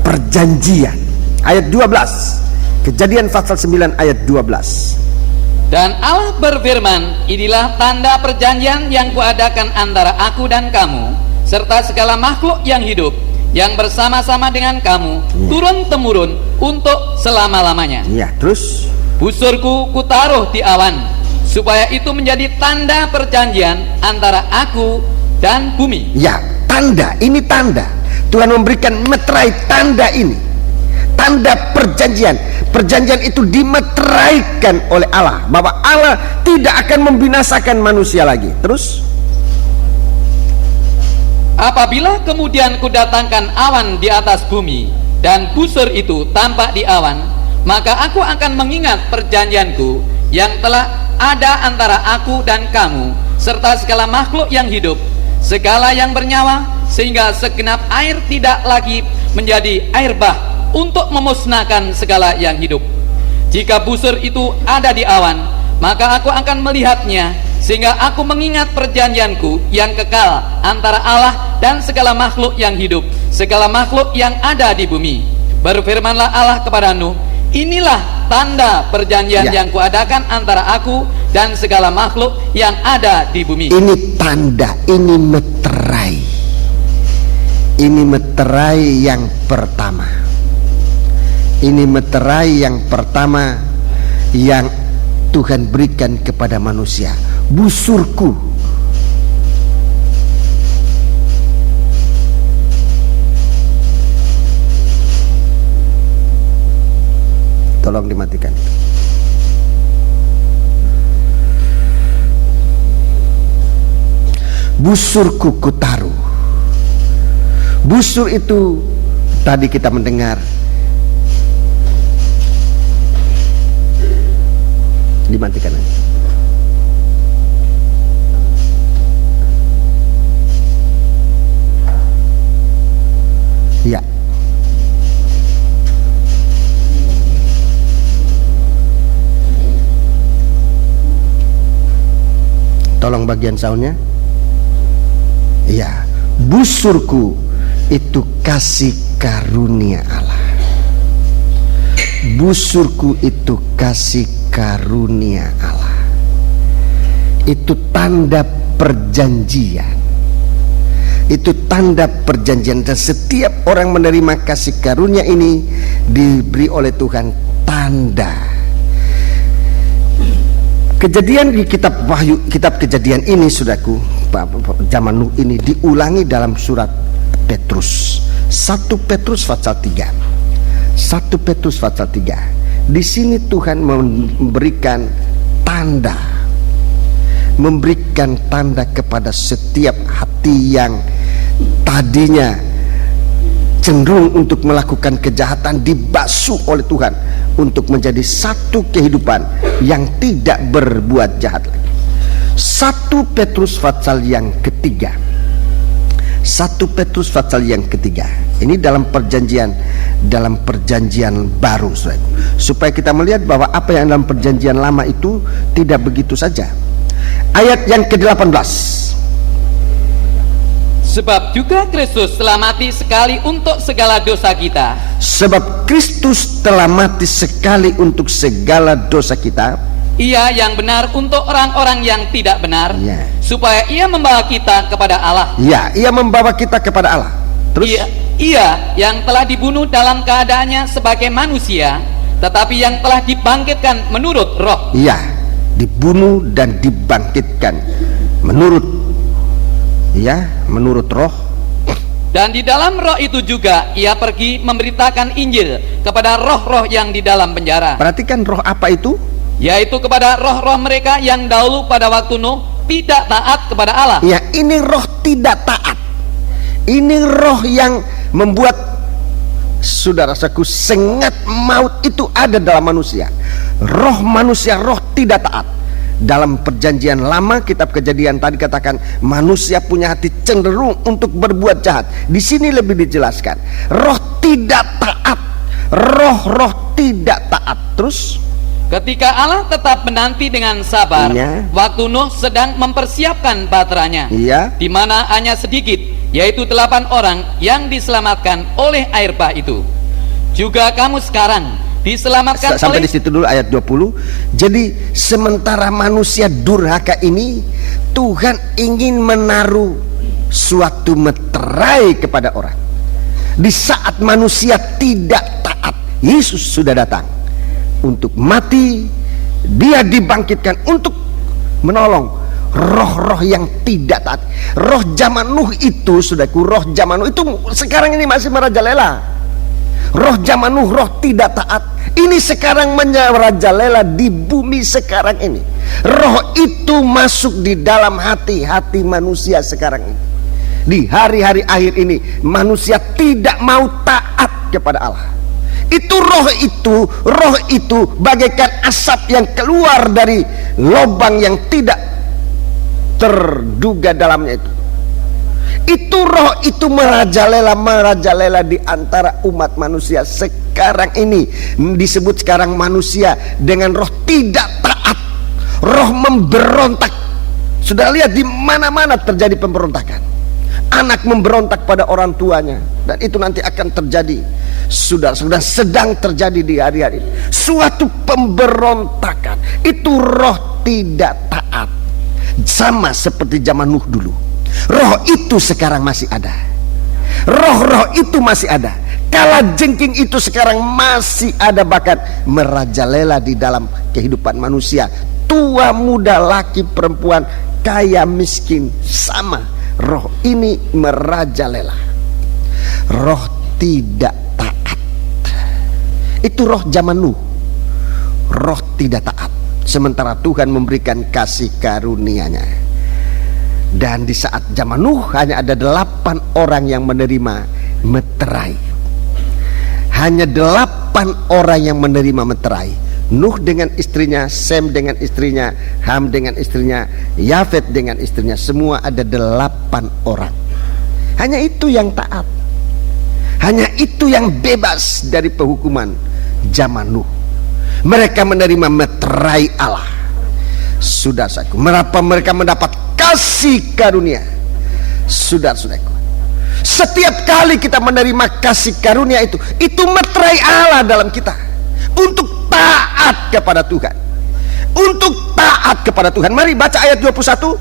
perjanjian. Ayat 12, Kejadian pasal 9 ayat 12. Dan Allah berfirman, inilah tanda perjanjian yang kuadakan antara aku dan kamu, serta segala makhluk yang hidup, yang bersama-sama dengan kamu, turun-temurun untuk selama-lamanya. Ya, terus Busurku kutaruh di awan, supaya itu menjadi tanda perjanjian antara aku dan bumi. ya, tanda, ini tanda. Tuhan memberikan meterai tanda ini, tanda perjanjian. Perjanjian itu dimeteraikan oleh Allah, bahwa Allah tidak akan membinasakan manusia lagi. Terus Apabila kemudian kudatangkan awan di atas bumi, dan busur itu tampak di awan, maka aku akan mengingat perjanjianku yang telah ada antara aku dan kamu, serta segala makhluk yang hidup, segala yang bernyawa, sehingga segenap air tidak lagi menjadi air bah untuk memusnahkan segala yang hidup. Jika busur itu ada di awan, maka aku akan melihatnya, sehingga aku mengingat perjanjianku yang kekal antara Allah dan segala makhluk yang hidup, segala makhluk yang ada di bumi. Berfirmanlah Allah kepada Nuh, inilah tanda perjanjian yang kuadakan antara aku dan segala makhluk yang ada di bumi. ini tanda, ini meterai. Ini meterai yang pertama. Ini meterai yang pertama yang Tuhan berikan kepada manusia. Busurku. Tolong dimatikan. Busurku kutaruh. Busur itu tadi kita mendengar dimatikan aja. Ya. Tolong bagian soundnya. Ya, busurku itu kasih karunia Allah. Busurku itu kasih karunia Allah. Itu tanda perjanjian. Itu tanda perjanjian, dan setiap orang menerima kasih karunia ini diberi oleh Tuhan tanda. Kejadian di kitab Wahyu, kitab Kejadian ini, saudaraku, zaman Nuh ini diulangi dalam surat Petrus, 1 Petrus pasal 3. 1 Petrus pasal 3. Di sini Tuhan memberikan tanda, memberikan tanda kepada setiap hati yang tadinya cenderung untuk melakukan kejahatan, dibasuh oleh Tuhan untuk menjadi satu kehidupan yang tidak berbuat jahat lagi. 1 Petrus pasal yang ketiga. 1 Petrus pasal yang ketiga. Ini dalam perjanjian baru, saudara. Supaya kita melihat bahwa apa yang dalam perjanjian lama itu tidak begitu saja. Ayat yang ke-18. Sebab juga Kristus telah mati sekali untuk segala dosa kita. Sebab Kristus telah mati sekali untuk segala dosa kita. Ia yang benar untuk orang-orang yang tidak benar, Ya. supaya ia membawa kita kepada Allah. Ya, ia membawa kita kepada Allah. Terus? Ia yang telah dibunuh dalam keadaannya sebagai manusia, tetapi yang telah dibangkitkan menurut roh. Iya, dibunuh dan dibangkitkan menurut roh. Dan di dalam roh itu juga ia pergi memberitakan Injil kepada roh-roh yang di dalam penjara. Perhatikan roh apa itu? Yaitu kepada roh-roh mereka yang dahulu pada waktu Nuh tidak taat kepada Allah. Ya, ini roh tidak taat. Ini roh yang membuat, saudara-saudaraku, sengat maut itu ada dalam manusia. Roh manusia, roh tidak taat. Dalam perjanjian lama, kitab Kejadian tadi katakan manusia punya hati cenderung untuk berbuat jahat. Di sini lebih dijelaskan, roh tidak taat, roh tidak taat. Terus ketika Allah tetap menanti dengan sabar, Iya. waktu Nuh sedang mempersiapkan baterainya, Iya. di mana hanya sedikit, yaitu 8 orang yang diselamatkan oleh air bah itu. Juga kamu sekarang diselamatkan sampai oleh... di situ dulu ayat 20. Jadi sementara manusia durhaka ini, Tuhan ingin menaruh suatu meterai kepada orang. Di saat manusia tidak taat, Yesus sudah datang untuk mati. Dia dibangkitkan untuk menolong roh-roh yang tidak taat. Roh zaman Nuh itu, saudaraku, roh zaman Nuh itu sekarang ini masih merajalela. Roh zaman Nuh, roh tidak taat, ini sekarang merajalela di bumi sekarang ini. Roh itu masuk di dalam hati-hati manusia sekarang ini. Di hari-hari akhir ini manusia tidak mau taat kepada Allah. Roh itu bagaikan asap yang keluar dari lubang yang tidak terduga dalamnya itu roh itu merajalela di antara umat manusia sekarang ini. Disebut sekarang manusia dengan roh tidak taat, roh memberontak. Sudah lihat di mana-mana terjadi pemberontakan. Anak memberontak pada orang tuanya, dan itu nanti akan terjadi. Sudah sedang terjadi di hari-hari ini. Suatu pemberontakan. Itu roh tidak taat. Sama seperti zaman Nuh dulu. Roh itu sekarang masih ada. Roh-roh itu masih ada. Kalajengking itu sekarang masih ada, bahkan merajalela di dalam kehidupan manusia. Tua, muda, laki, perempuan, kaya, miskin, sama. Roh ini merajalela. Roh tidak taat. Itu roh zaman Nuh. Roh tidak taat. Sementara Tuhan memberikan kasih karunia-Nya. Dan di saat zaman Nuh hanya ada 8 orang yang menerima meterai. Hanya 8 orang yang menerima meterai. Nuh dengan istrinya, Sem dengan istrinya, Ham dengan istrinya, Yafet dengan istrinya. Semua ada 8 orang. Hanya itu yang taat. Hanya itu yang bebas dari penghukuman zaman Nuh. Mereka menerima meterai Allah. Saudaraku, mereka mendapat kasih karunia. Saudaraku, setiap kali kita menerima kasih karunia itu meterai Allah dalam kita untuk taat kepada Tuhan. Untuk taat kepada Tuhan. Mari baca ayat 21.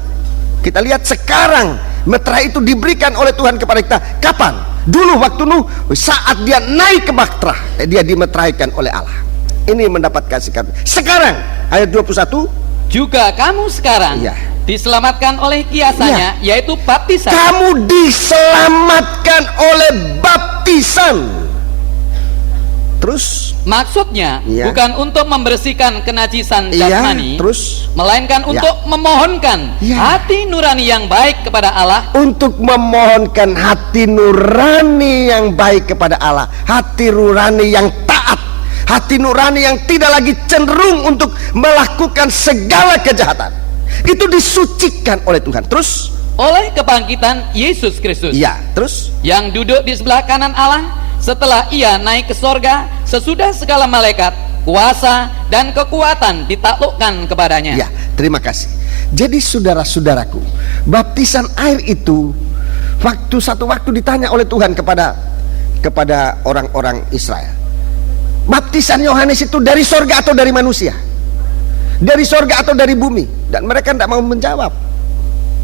Kita lihat sekarang meterai itu diberikan oleh Tuhan kepada kita. Kapan? Dulu waktu Nuh, saat dia naik ke bahtera, dia dimeteraikan oleh Allah. Ini mendapat kasih karunia. Sekarang ayat 21. Juga kamu sekarang diselamatkan oleh kiasannya, yaitu baptisan. Kamu diselamatkan oleh baptisan. Terus maksudnya bukan untuk membersihkan kenajisan jasmani, melainkan untuk memohonkan hati nurani yang baik kepada Allah. Untuk memohonkan hati nurani yang baik kepada Allah. Hati nurani yang taat. Hati nurani yang tidak lagi cenderung untuk melakukan segala kejahatan. Itu disucikan oleh Tuhan. Terus oleh kebangkitan Yesus Kristus. Iya, terus yang duduk di sebelah kanan Allah setelah ia naik ke sorga, sesudah segala malaikat, kuasa dan kekuatan ditaklukkan kepadanya. Ya, terima kasih. Jadi saudara-saudaraku, baptisan air itu satu waktu ditanya oleh Tuhan kepada orang-orang Israel. Baptisan Yohanes itu dari sorga atau dari manusia? Dari sorga atau dari bumi? Dan mereka tidak mau menjawab.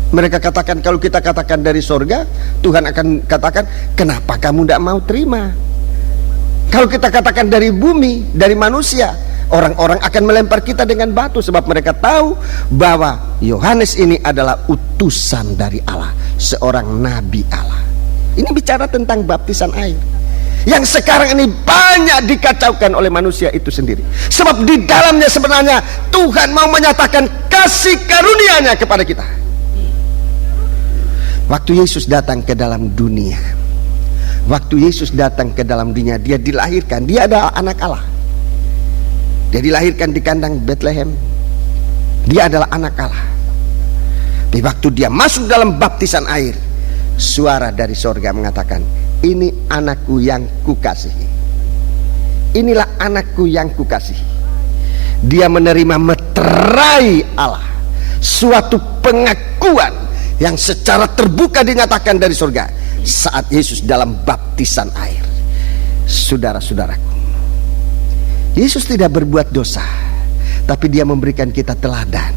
Mereka katakan, kalau kita katakan dari sorga, Tuhan akan katakan, kenapa kamu tidak mau terima? Kalau kita katakan dari bumi, dari manusia, orang-orang akan melempar kita dengan batu, sebab mereka tahu bahwa Yohanes ini adalah utusan dari Allah, seorang nabi Allah. Ini bicara tentang baptisan air yang sekarang ini banyak dikacaukan oleh manusia itu sendiri. Sebab di dalamnya sebenarnya Tuhan mau menyatakan kasih karunia-Nya kepada kita. Waktu Yesus datang ke dalam dunia, waktu Yesus datang ke dalam dunia, dia dilahirkan, dia adalah anak Allah. Dia dilahirkan di kandang Bethlehem. Dia adalah anak Allah. Di waktu dia masuk dalam baptisan air, suara dari sorga mengatakan, ini anakku yang kukasihi. Inilah anakku yang kukasihi. Dia menerima meterai Allah, suatu pengakuan yang secara terbuka dinyatakan dari surga saat Yesus dalam baptisan air. Saudara-saudaraku, Yesus tidak berbuat dosa, tapi dia memberikan kita teladan,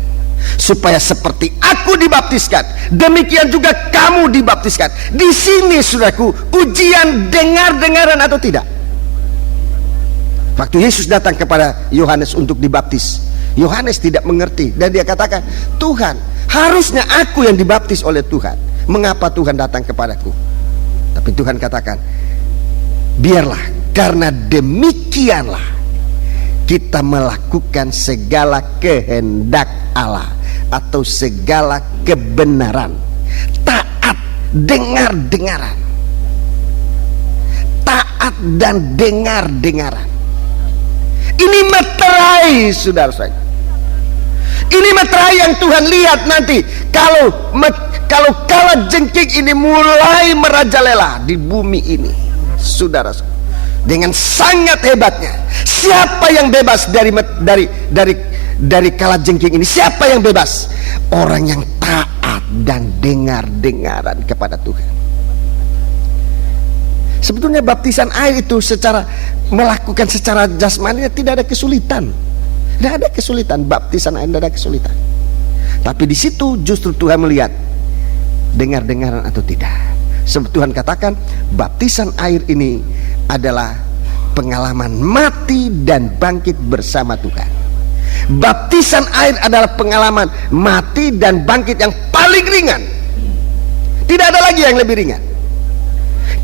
supaya seperti aku dibaptiskan, demikian juga kamu dibaptiskan. Di sini saudaraku, ujian dengar-dengaran atau tidak. Waktu Yesus datang kepada Yohanes untuk dibaptis, Yohanes tidak mengerti dan dia katakan, Tuhan, harusnya aku yang dibaptis oleh Tuhan. Mengapa Tuhan datang kepadaku? Tapi Tuhan katakan, biarlah, karena demikianlah kita melakukan segala kehendak Allah atau segala kebenaran. Taat, dengar-dengaran. Taat dan dengar-dengaran. Ini meterai, saudara-saudara. Ini meterai yang Tuhan lihat nanti kalau kalajengking ini mulai merajalela di bumi ini, saudara, dengan sangat hebatnya. Siapa yang bebas dari kalajengking ini? Siapa yang bebas? Orang yang taat dan dengar-dengaran kepada Tuhan. Sebetulnya baptisan air itu melakukan secara jasmani tidak ada kesulitan. Tidak ada kesulitan, baptisan air tidak ada kesulitan. Tapi di situ justru Tuhan melihat dengar-dengaran atau tidak. Sebab Tuhan katakan baptisan air ini adalah pengalaman mati dan bangkit bersama Tuhan. Baptisan air adalah pengalaman mati dan bangkit yang paling ringan. Tidak ada lagi yang lebih ringan.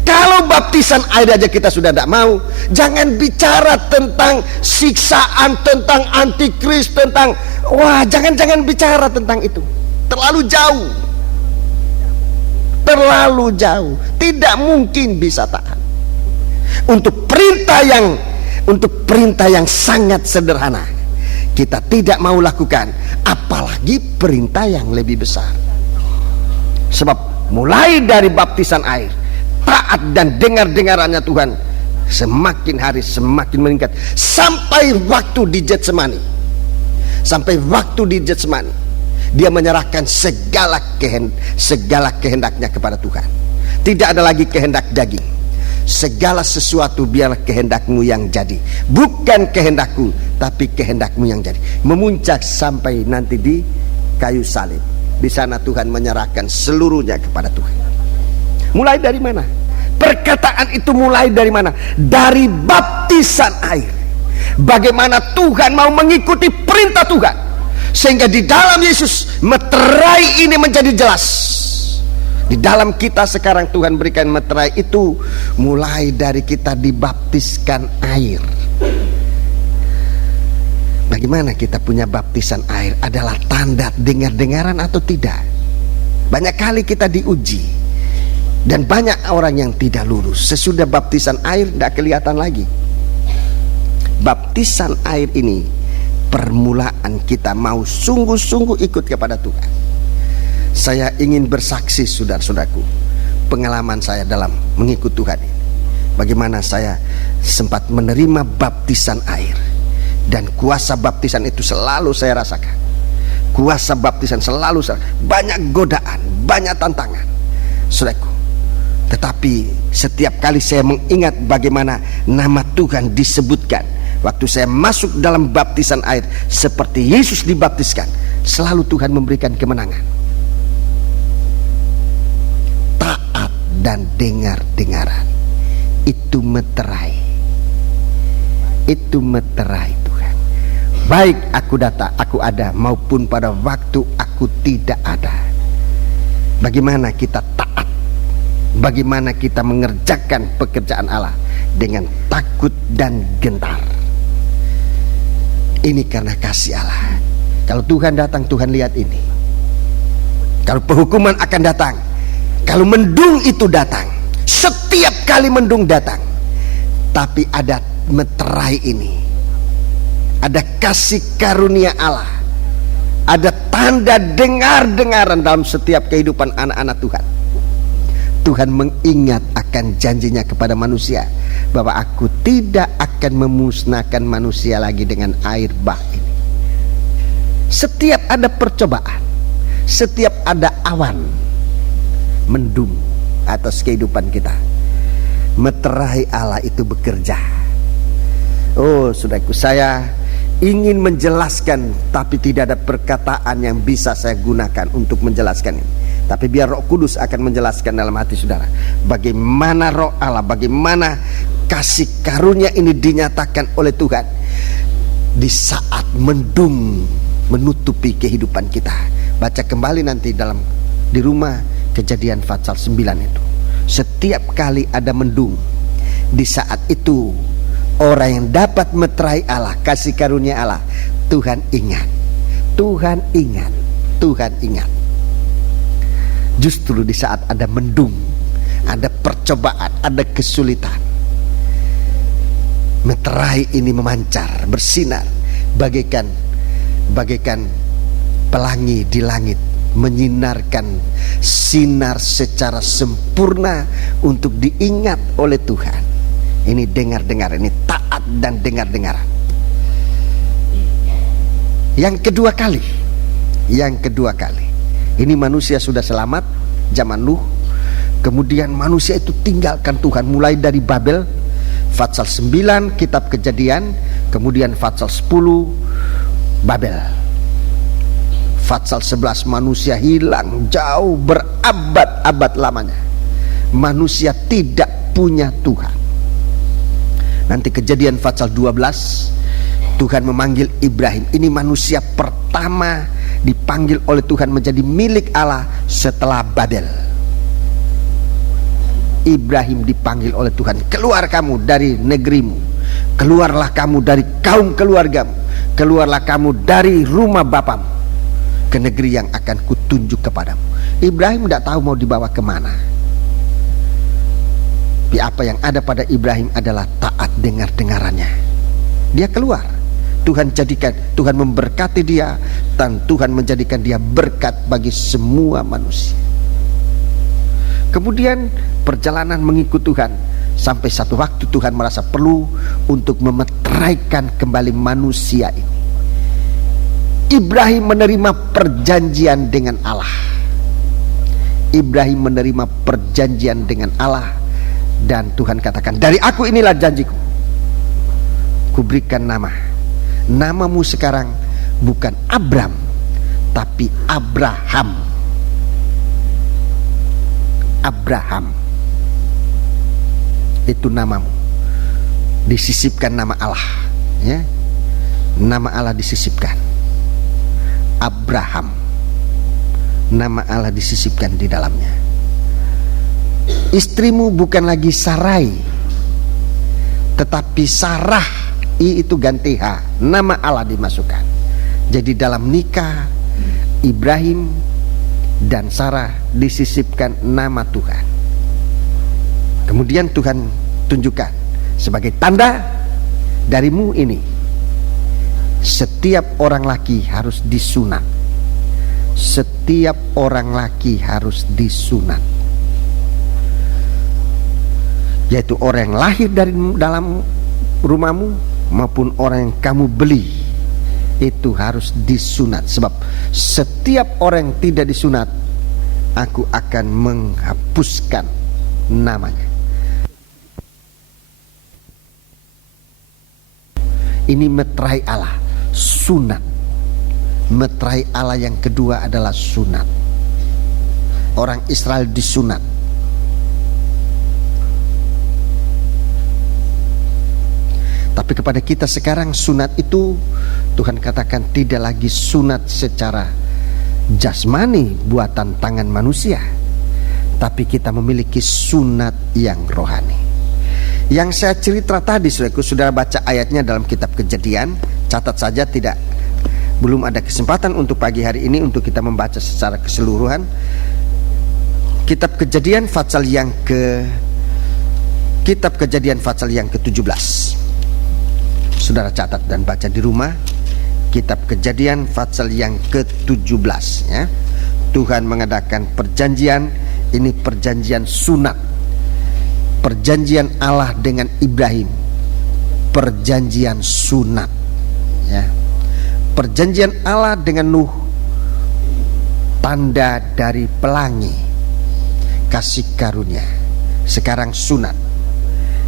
Kalau baptisan air aja kita sudah tidak mau, jangan bicara tentang siksaan, tentang antikris, tentang jangan bicara tentang itu. Terlalu jauh. Terlalu jauh. Tidak mungkin bisa tahan. Untuk perintah yang sangat sederhana, kita tidak mau lakukan, apalagi perintah yang lebih besar. Sebab mulai dari baptisan air, taat dan dengar-dengarannya Tuhan semakin hari semakin meningkat sampai waktu di Getsemani. Sampai waktu di Getsemani dia menyerahkan segala kehendaknya kepada Tuhan. Tidak ada lagi kehendak daging. Segala sesuatu biarlah kehendakmu yang jadi, bukan kehendakku tapi kehendakmu yang jadi. Memuncak sampai nanti di kayu salib. Di sana Tuhan menyerahkan seluruhnya kepada Tuhan. Mulai dari mana? Perkataan itu mulai dari mana? Dari baptisan air. Bagaimana Tuhan mau mengikuti perintah Tuhan, sehingga di dalam Yesus meterai ini menjadi jelas. Di dalam kita sekarang Tuhan berikan meterai itu mulai dari kita dibaptiskan air. Bagaimana kita punya baptisan air? Adalah tanda dengar-dengaran atau tidak. Banyak kali kita diuji, dan banyak orang yang tidak lurus. Sesudah baptisan air tidak kelihatan lagi. Baptisan air ini permulaan kita mau sungguh-sungguh ikut kepada Tuhan. Saya ingin bersaksi, saudara-saudaraku, pengalaman saya dalam mengikut Tuhan ini. Bagaimana saya sempat menerima baptisan air, dan kuasa baptisan itu selalu saya rasakan. Kuasa baptisan selalu banyak godaan, banyak tantangan, saudaraku. Tetapi setiap kali saya mengingat bagaimana nama Tuhan disebutkan waktu saya masuk dalam baptisan air, seperti Yesus dibaptiskan, selalu Tuhan memberikan kemenangan. dan dengar-dengaran. Itu meterai. Itu meterai Tuhan. Baik aku datang, aku ada, maupun pada waktu aku tidak ada. Bagaimana kita taat, bagaimana kita mengerjakan pekerjaan Allah dengan takut dan gentar. Ini karena kasih Allah. Kalau Tuhan datang, Tuhan lihat ini. Kalau penghukuman akan datang, kalau mendung itu datang, setiap kali mendung datang, tapi ada meterai ini, ada kasih karunia Allah, ada tanda dengar-dengaran dalam setiap kehidupan anak-anak Tuhan. Tuhan mengingat akan janjinya kepada manusia bahwa aku tidak akan memusnahkan manusia lagi dengan air bah ini. Setiap ada percobaan, setiap ada awan mendung atas kehidupan kita, meterai Allah itu bekerja. Oh saudaraku, saya ingin menjelaskan, tapi tidak ada perkataan yang bisa saya gunakan untuk menjelaskan ini. Tapi biar Roh Kudus akan menjelaskan dalam hati saudara, bagaimana Roh Allah, bagaimana kasih karunia ini dinyatakan oleh Tuhan di saat mendung menutupi kehidupan kita. Baca kembali nanti di rumah Kejadian pasal 9 itu. Setiap kali ada mendung, di saat itu orang yang dapat meterai Allah, kasih karunia Allah, Tuhan ingat, Tuhan ingat, Tuhan ingat. Justru di saat ada mendung, ada percobaan, ada kesulitan, meterai ini memancar, bersinar bagaikan pelangi di langit, menyinarkan sinar secara sempurna untuk diingat oleh Tuhan. Ini dengar-dengar, ini taat dan dengar-dengaran. Yang kedua kali, ini manusia sudah selamat zaman Nuh. Kemudian manusia itu tinggalkan Tuhan, mulai dari Babel, pasal 9 kitab Kejadian, kemudian pasal 10 Babel, pasal 11 manusia hilang jauh berabad-abad lamanya. Manusia tidak punya Tuhan. Nanti Kejadian pasal 12 Tuhan memanggil Ibrahim. Ini manusia pertama dipanggil oleh Tuhan menjadi milik Allah setelah Babel. Ibrahim dipanggil oleh Tuhan, keluar kamu dari negerimu, keluarlah kamu dari kaum keluargamu, keluarlah kamu dari rumah bapamu ke negeri yang akan kutunjuk kepadamu. Ibrahim tidak tahu mau dibawa kemana. Tapi apa yang ada pada Ibrahim adalah taat dengar-dengarannya. Dia keluar. Tuhan memberkati dia, dan Tuhan menjadikan dia berkat bagi semua manusia. Kemudian perjalanan mengikut Tuhan, sampai satu waktu Tuhan merasa perlu untuk memeteraikan kembali manusia ini. Ibrahim menerima perjanjian dengan Allah. Ibrahim menerima perjanjian dengan Allah, dan Tuhan katakan, dari aku inilah janjiku, kuberikan namamu sekarang bukan Abram, tapi Abraham. Abraham itu namamu. Disisipkan nama Allah, ya. Nama Allah disisipkan. Abraham, nama Allah disisipkan di dalamnya. Istrimu bukan lagi Sarai, tetapi Sarah. I itu ganti H, nama Allah dimasukkan. Jadi dalam nikah Ibrahim dan Sarah disisipkan nama Tuhan. Kemudian Tuhan tunjukkan sebagai tanda darimu ini, setiap orang laki harus disunat. Setiap orang laki harus disunat, yaitu orang yang lahir dari dalam rumahmu maupun orang yang kamu beli, itu harus disunat. Sebab setiap orang yang tidak disunat, aku akan menghapuskan namanya. Ini meterai Allah, sunat. Meterai Allah yang kedua adalah sunat. Orang Israel disunat. Tapi kepada kita sekarang sunat itu Tuhan katakan tidak lagi sunat secara jasmani buatan tangan manusia, tapi kita memiliki sunat yang rohani. Yang saya cerita tadi, saudara baca ayatnya dalam kitab Kejadian. Catat saja, belum ada kesempatan untuk pagi hari ini untuk kita membaca secara keseluruhan. Kitab Kejadian pasal yang ke-17. Saudara catat dan baca di rumah. Kitab Kejadian pasal yang ke-17 ya. Tuhan mengadakan perjanjian, ini perjanjian sunat. Perjanjian Allah dengan Ibrahim. Perjanjian sunat ya. Perjanjian Allah dengan Nuh, tanda dari pelangi kasih karunia. Sekarang sunat.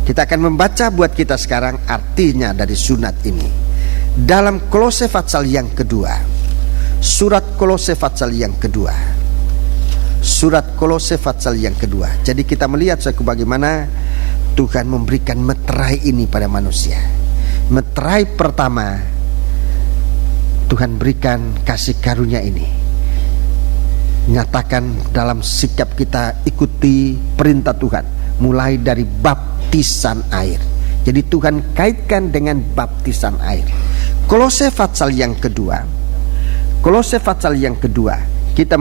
Kita akan membaca buat kita sekarang artinya dari sunat ini dalam Kolose pasal yang kedua. Surat Kolose pasal yang kedua. Surat Kolose pasal yang kedua. Jadi kita melihat bagaimana Tuhan memberikan meterai ini pada manusia. Meterai pertama, Tuhan berikan kasih karunia ini. Nyatakan dalam sikap kita ikuti perintah Tuhan, mulai dari baptisan air. Jadi Tuhan kaitkan dengan baptisan air. Kolose pasal yang kedua. Kolose pasal yang kedua. Kita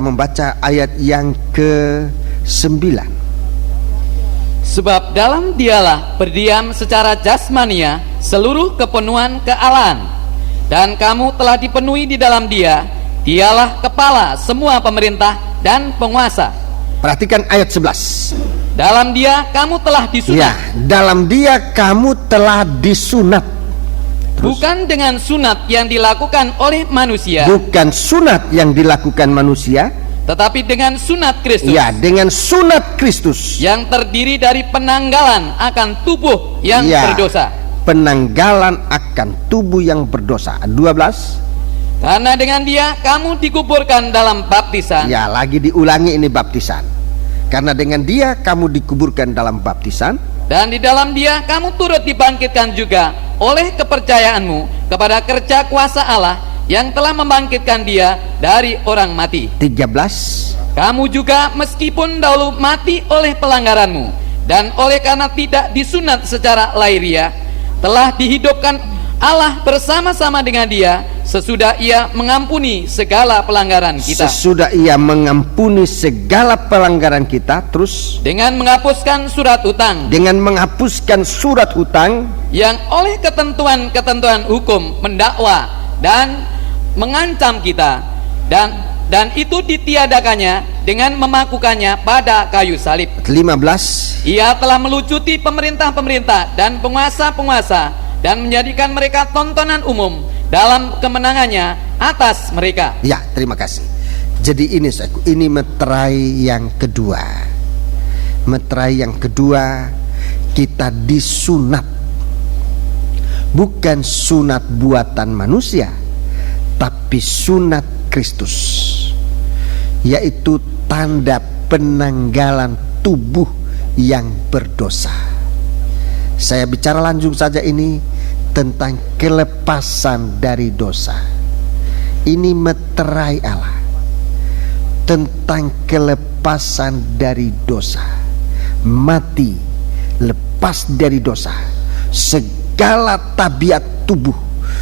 membaca ayat yang ke-9. Sebab dalam Dialah berdiam secara jasmania seluruh kepenuhan kealahan, dan kamu telah dipenuhi di dalam Dia. Dialah kepala semua pemerintah dan penguasa. Perhatikan ayat 11. Dalam Dia kamu telah disunat. Ya, dalam Dia kamu telah disunat. Bukan dengan sunat yang dilakukan oleh manusia. Bukan sunat yang dilakukan manusia, tetapi dengan sunat Kristus. Ya, dengan sunat Kristus yang terdiri dari penanggalan akan tubuh yang berdosa. Penanggalan akan tubuh yang berdosa. 12. Karena dengan Dia kamu dikuburkan dalam baptisan. Ya, lagi diulangi ini baptisan. Karena dengan Dia kamu dikuburkan dalam baptisan, dan di dalam Dia kamu turut dibangkitkan juga oleh kepercayaanmu kepada kerja kuasa Allah yang telah membangkitkan Dia dari orang mati. 13. Kamu juga meskipun dahulu mati oleh pelanggaranmu, dan oleh karena tidak disunat secara lahiriah, telah dihidupkan Allah bersama-sama dengan Dia sesudah Ia mengampuni segala pelanggaran kita. Sesudah Ia mengampuni segala pelanggaran kita, terus dengan menghapuskan surat hutang. Dengan menghapuskan surat hutang yang oleh ketentuan-ketentuan hukum mendakwa dan mengancam kita, dan itu ditiadakannya dengan memakukannya pada kayu salib. 15. Ia telah melucuti pemerintah-pemerintah dan penguasa-penguasa dan menjadikan mereka tontonan umum dalam kemenangannya atas mereka. Ya, terima kasih. Jadi ini meterai yang kedua. Meterai yang kedua, kita disunat. Bukan sunat buatan manusia, tapi sunat Kristus, yaitu tanda penanggalan tubuh yang berdosa. Saya bicara langsung saja ini tentang kelepasan dari dosa. Ini meterai Allah tentang kelepasan dari dosa. Mati, lepas dari dosa. Segala tabiat tubuh,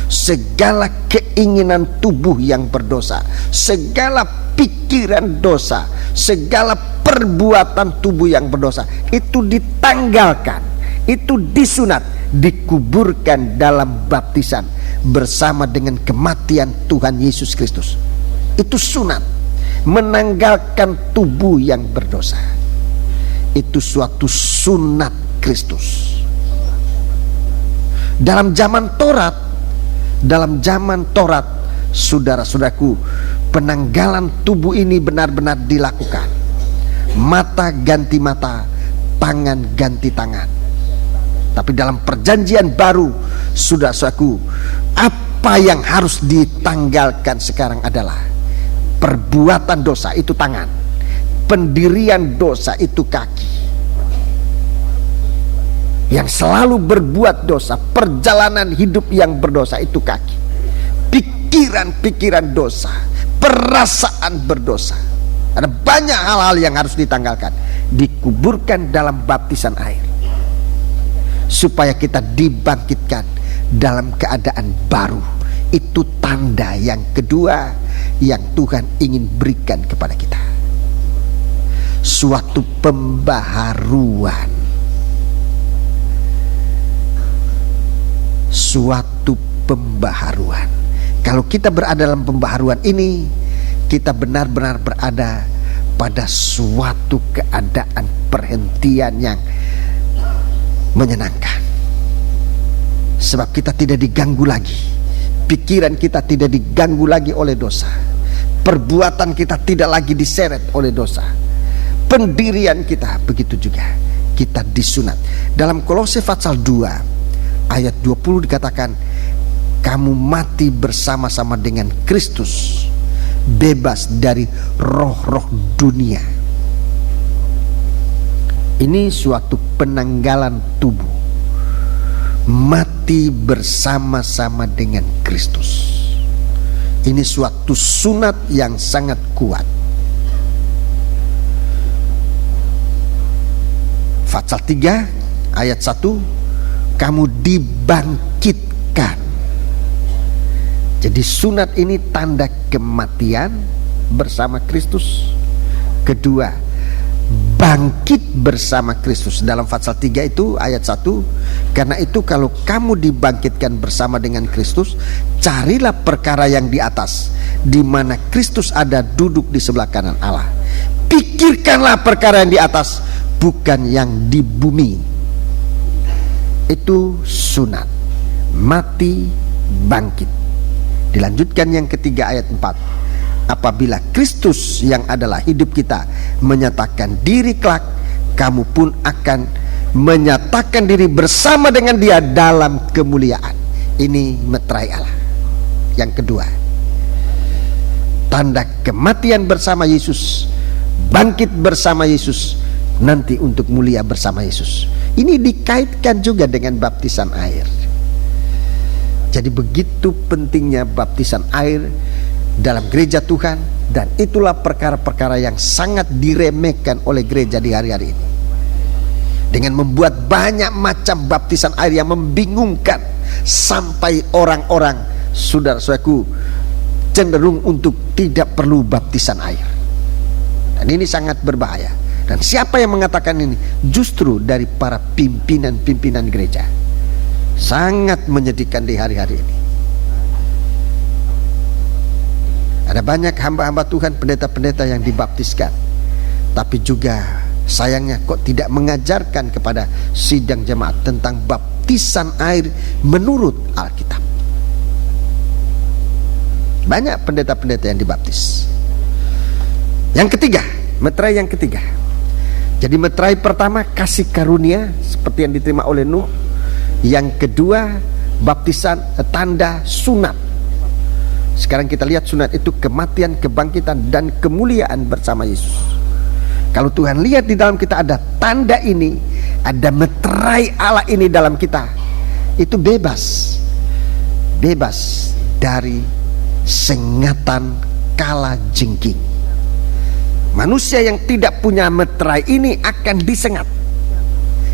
segala keinginan tubuh yang berdosa, segala pikiran dosa, segala perbuatan tubuh yang berdosa, itu ditanggalkan, itu disunat, dikuburkan dalam baptisan bersama dengan kematian Tuhan Yesus Kristus. Itu sunat, menanggalkan tubuh yang berdosa. Itu suatu sunat Kristus. Dalam zaman Taurat, saudara-saudaraku, penanggalan tubuh ini benar-benar dilakukan. Mata ganti mata, tangan ganti tangan. Tapi dalam perjanjian baru, saudara-saudaraku, apa yang harus ditanggalkan sekarang adalah perbuatan dosa, itu tangan. Pendirian dosa, itu kaki. Yang selalu berbuat dosa, perjalanan hidup yang berdosa itu kaki. Pikiran-pikiran dosa, perasaan berdosa. Ada banyak hal-hal yang harus ditanggalkan, dikuburkan dalam baptisan air, supaya kita dibangkitkan dalam keadaan baru. Itu tanda yang kedua yang Tuhan ingin berikan kepada kita. Suatu pembaharuan. Suatu pembaharuan. Kalau kita berada dalam pembaharuan ini, kita benar-benar berada pada suatu keadaan perhentian yang menyenangkan. Sebab kita tidak diganggu lagi. Pikiran kita tidak diganggu lagi oleh dosa. Perbuatan kita tidak lagi diseret oleh dosa. Pendirian kita begitu juga. Kita disunat. Dalam Kolose pasal 2 ayat 20 dikatakan, kamu mati bersama-sama dengan Kristus, bebas dari roh-roh dunia. Ini suatu penanggalan tubuh. Mati bersama-sama dengan Kristus. Ini suatu sunat yang sangat kuat. Pasal 3 ayat 1, kamu dibangkitkan. Jadi sunat ini tanda kematian bersama Kristus. Kedua, bangkit bersama Kristus. Dalam pasal 3 itu ayat 1, karena itu kalau kamu dibangkitkan bersama dengan Kristus, carilah perkara yang di atas, di mana Kristus ada duduk di sebelah kanan Allah. Pikirkanlah perkara yang di atas, bukan yang di bumi. Itu sunat. Mati, bangkit. Dilanjutkan yang ketiga ayat 4. Apabila Kristus yang adalah hidup kita menyatakan diri kelak, kamu pun akan menyatakan diri bersama dengan Dia dalam kemuliaan. Ini meterai Allah. Yang kedua, tanda kematian bersama Yesus, bangkit bersama Yesus, nanti untuk mulia bersama Yesus. Ini dikaitkan juga dengan baptisan air. Jadi begitu pentingnya baptisan air dalam gereja Tuhan, dan itulah perkara-perkara yang sangat diremehkan oleh gereja di hari-hari ini. Dengan membuat banyak macam baptisan air yang membingungkan, sampai orang-orang, saudara-saudaraku, cenderung untuk tidak perlu baptisan air. Dan ini sangat berbahaya. Dan siapa yang mengatakan ini? Justru dari para pimpinan-pimpinan gereja. Sangat menyedihkan di hari-hari ini. Ada banyak hamba-hamba Tuhan, pendeta-pendeta yang dibaptiskan, tapi juga sayangnya kok tidak mengajarkan kepada sidang jemaat tentang baptisan air menurut Alkitab. Banyak pendeta-pendeta yang dibaptis. Yang ketiga, meterai yang ketiga. Jadi meterai pertama kasih karunia seperti yang diterima oleh Nuh. Yang kedua baptisan tanda sunat. Sekarang kita lihat sunat itu kematian, kebangkitan, dan kemuliaan bersama Yesus. Kalau Tuhan lihat di dalam kita ada tanda ini, ada meterai Allah ini dalam kita, itu bebas. Bebas dari sengatan kala jengking. Manusia yang tidak punya meterai ini akan disengat.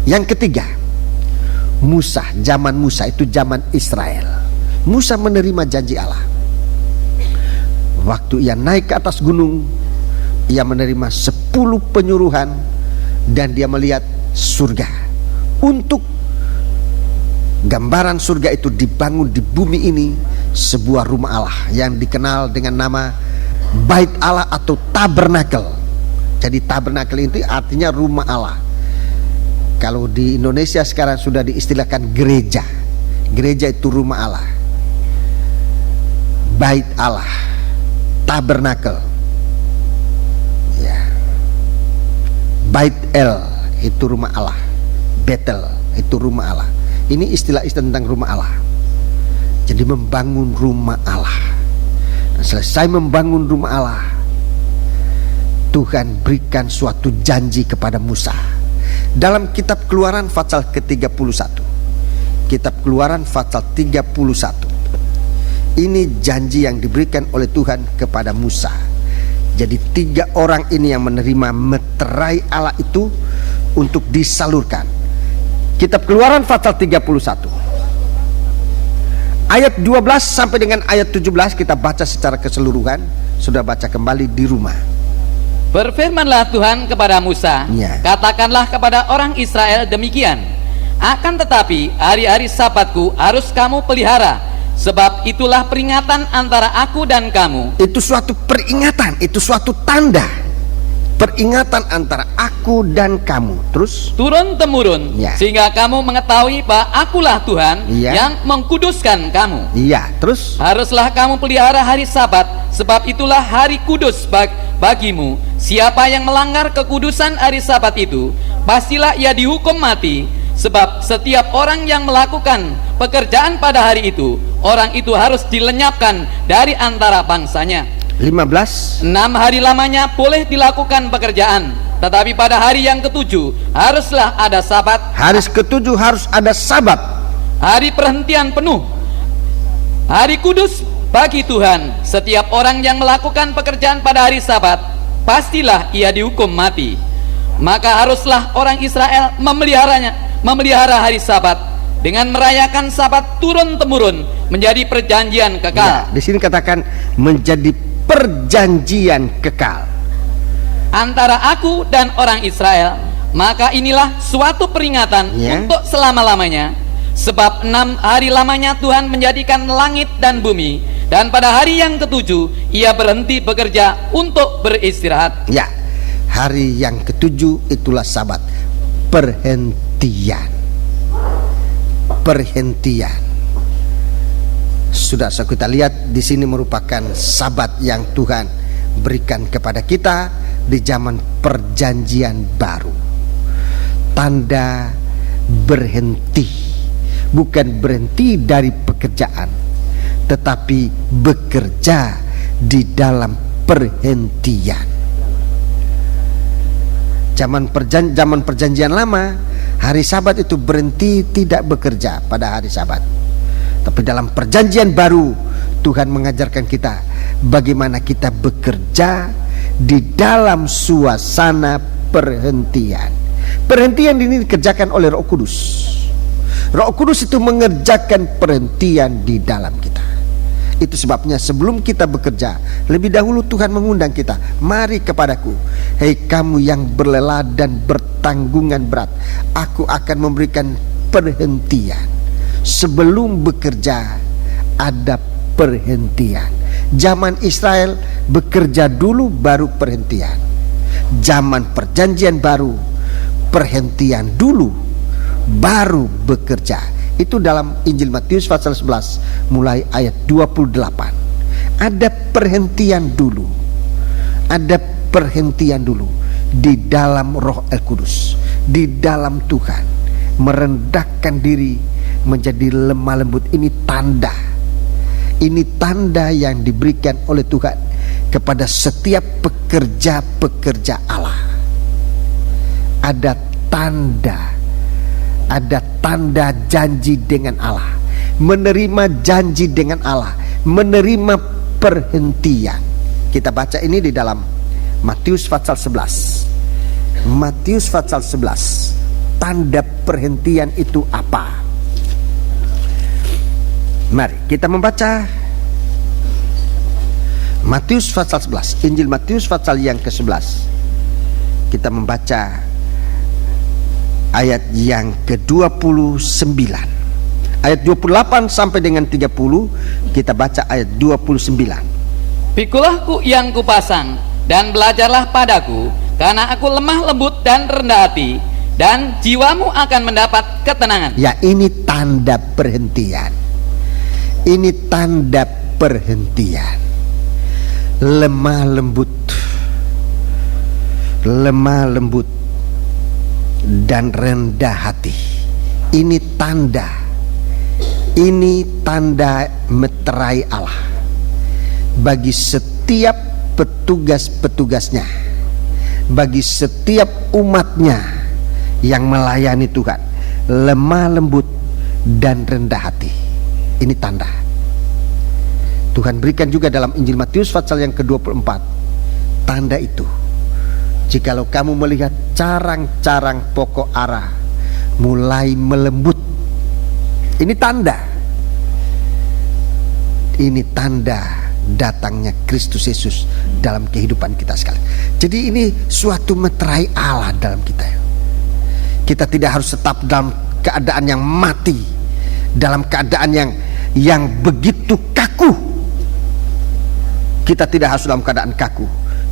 Yang ketiga, Musa, zaman Musa itu zaman Israel. Musa menerima janji Allah. Waktu ia naik ke atas gunung, ia menerima 10 penyuruhan, dan dia melihat surga. Untuk gambaran surga itu dibangun di bumi ini sebuah rumah Allah yang dikenal dengan nama Bait Allah atau tabernakel. Jadi tabernakel itu artinya rumah Allah. Kalau di Indonesia sekarang sudah diistilahkan gereja. Gereja itu rumah Allah, Bait Allah, tabernakel. Ya. Bait El itu rumah Allah, Betel itu rumah Allah. Ini istilah-istilah tentang rumah Allah. Jadi membangun rumah Allah. Selesai membangun rumah Allah, Tuhan berikan suatu janji kepada Musa. Dalam kitab Keluaran pasal ke-31, kitab Keluaran pasal 31, ini janji yang diberikan oleh Tuhan kepada Musa. Jadi 3 orang ini yang menerima meterai Allah itu untuk disalurkan. Kitab Keluaran pasal 31 ayat 12 sampai dengan ayat 17 kita baca secara keseluruhan. Sudah baca kembali di rumah. Berfirmanlah Tuhan kepada Musa, Ya. katakanlah kepada orang Israel demikian, akan tetapi hari-hari Sabatku harus kamu pelihara, sebab itulah peringatan antara aku dan kamu. Itu suatu peringatan, itu suatu tanda. Peringatan antara aku dan kamu. Terus Turun-temurun, Ya. sehingga kamu mengetahui bahwa akulah Tuhan Ya. yang mengkuduskan kamu. iya, terus Haruslah kamu pelihara hari Sabat, sebab itulah hari kudus bagimu. Siapa yang melanggar kekudusan hari Sabat itu, pastilah ia dihukum mati. Sebab setiap orang yang melakukan pekerjaan pada hari itu, orang itu harus dilenyapkan dari antara bangsanya. 15. 6 hari lamanya boleh dilakukan pekerjaan, tetapi pada hari yang ke-7 haruslah ada Sabat, Hari ke-7 harus ada Sabat. hari perhentian penuh, hari kudus bagi Tuhan. Setiap orang yang melakukan pekerjaan pada hari Sabat, pastilah ia dihukum mati. Maka haruslah orang Israel memelihara hari Sabat dengan merayakan Sabat turun-temurun menjadi perjanjian Ya, kekal di sini katakan menjadi perjanjian kekal. antara aku dan orang Israel. Maka inilah suatu peringatan Ya. untuk selama-lamanya. Sebab 6 hari lamanya Tuhan menjadikan langit dan bumi, dan pada hari yang ke-7 ia berhenti bekerja untuk beristirahat. Ya, hari yang ke-7 itulah Sabat. Perhentian. Perhentian. Sudah kita lihat di sini merupakan Sabat yang Tuhan berikan kepada kita di zaman perjanjian baru. Tanda berhenti, bukan berhenti dari pekerjaan, tetapi bekerja di dalam perhentian. Zaman perjanjian lama, hari Sabat itu berhenti, tidak bekerja pada hari Sabat. Tapi dalam perjanjian baru, Tuhan mengajarkan kita bagaimana kita bekerja di dalam suasana perhentian. Perhentian ini dikerjakan oleh Roh Kudus. Roh Kudus itu mengerjakan perhentian di dalam kita. Itu sebabnya sebelum kita bekerja, lebih dahulu Tuhan mengundang kita, mari kepadaku, hei kamu yang berlelah dan bertanggungan berat, aku akan memberikan perhentian. Sebelum bekerja ada perhentian. Zaman Israel bekerja dulu baru perhentian. Zaman perjanjian baru perhentian dulu baru bekerja. Itu dalam Injil Matius pasal 11 mulai ayat 28. Ada perhentian dulu. Ada perhentian dulu di dalam Roh El Kudus, di dalam Tuhan, merendahkan diri menjadi lemah lembut. Ini tanda. Ini tanda yang diberikan oleh Tuhan kepada setiap pekerja-pekerja Allah. Ada tanda janji dengan Allah, menerima janji dengan Allah, menerima perhentian. Kita baca ini di dalam Matius pasal 11. Matius pasal 11. Tanda perhentian itu apa? Mari kita membaca Matius pasal 11, Injil Matius pasal yang ke-11. Kita membaca ayat yang ke-29, ayat 28 sampai dengan 30. Kita baca ayat 29. Pikulah yang kupasang dan belajarlah padaku, karena aku lemah lembut dan rendah hati, dan jiwamu akan mendapat ketenangan. Ya, ini tanda perhentian. Ini tanda perhentian. Lemah lembut dan rendah hati. Ini tanda meterai Allah bagi setiap petugas-petugasnya, bagi setiap umatnya yang melayani Tuhan, lemah lembut dan rendah hati. Ini tanda. Tuhan berikan juga dalam Injil Matius pasal yang ke-24 tanda itu. Jikalau kamu melihat carang-carang pokok ara mulai melembut, ini tanda. Ini tanda datangnya Kristus Yesus dalam kehidupan kita sekali. Jadi ini suatu meterai Allah dalam kita. Kita tidak harus tetap dalam keadaan yang mati, dalam keadaan yang begitu kaku. Kita tidak harus dalam keadaan kaku,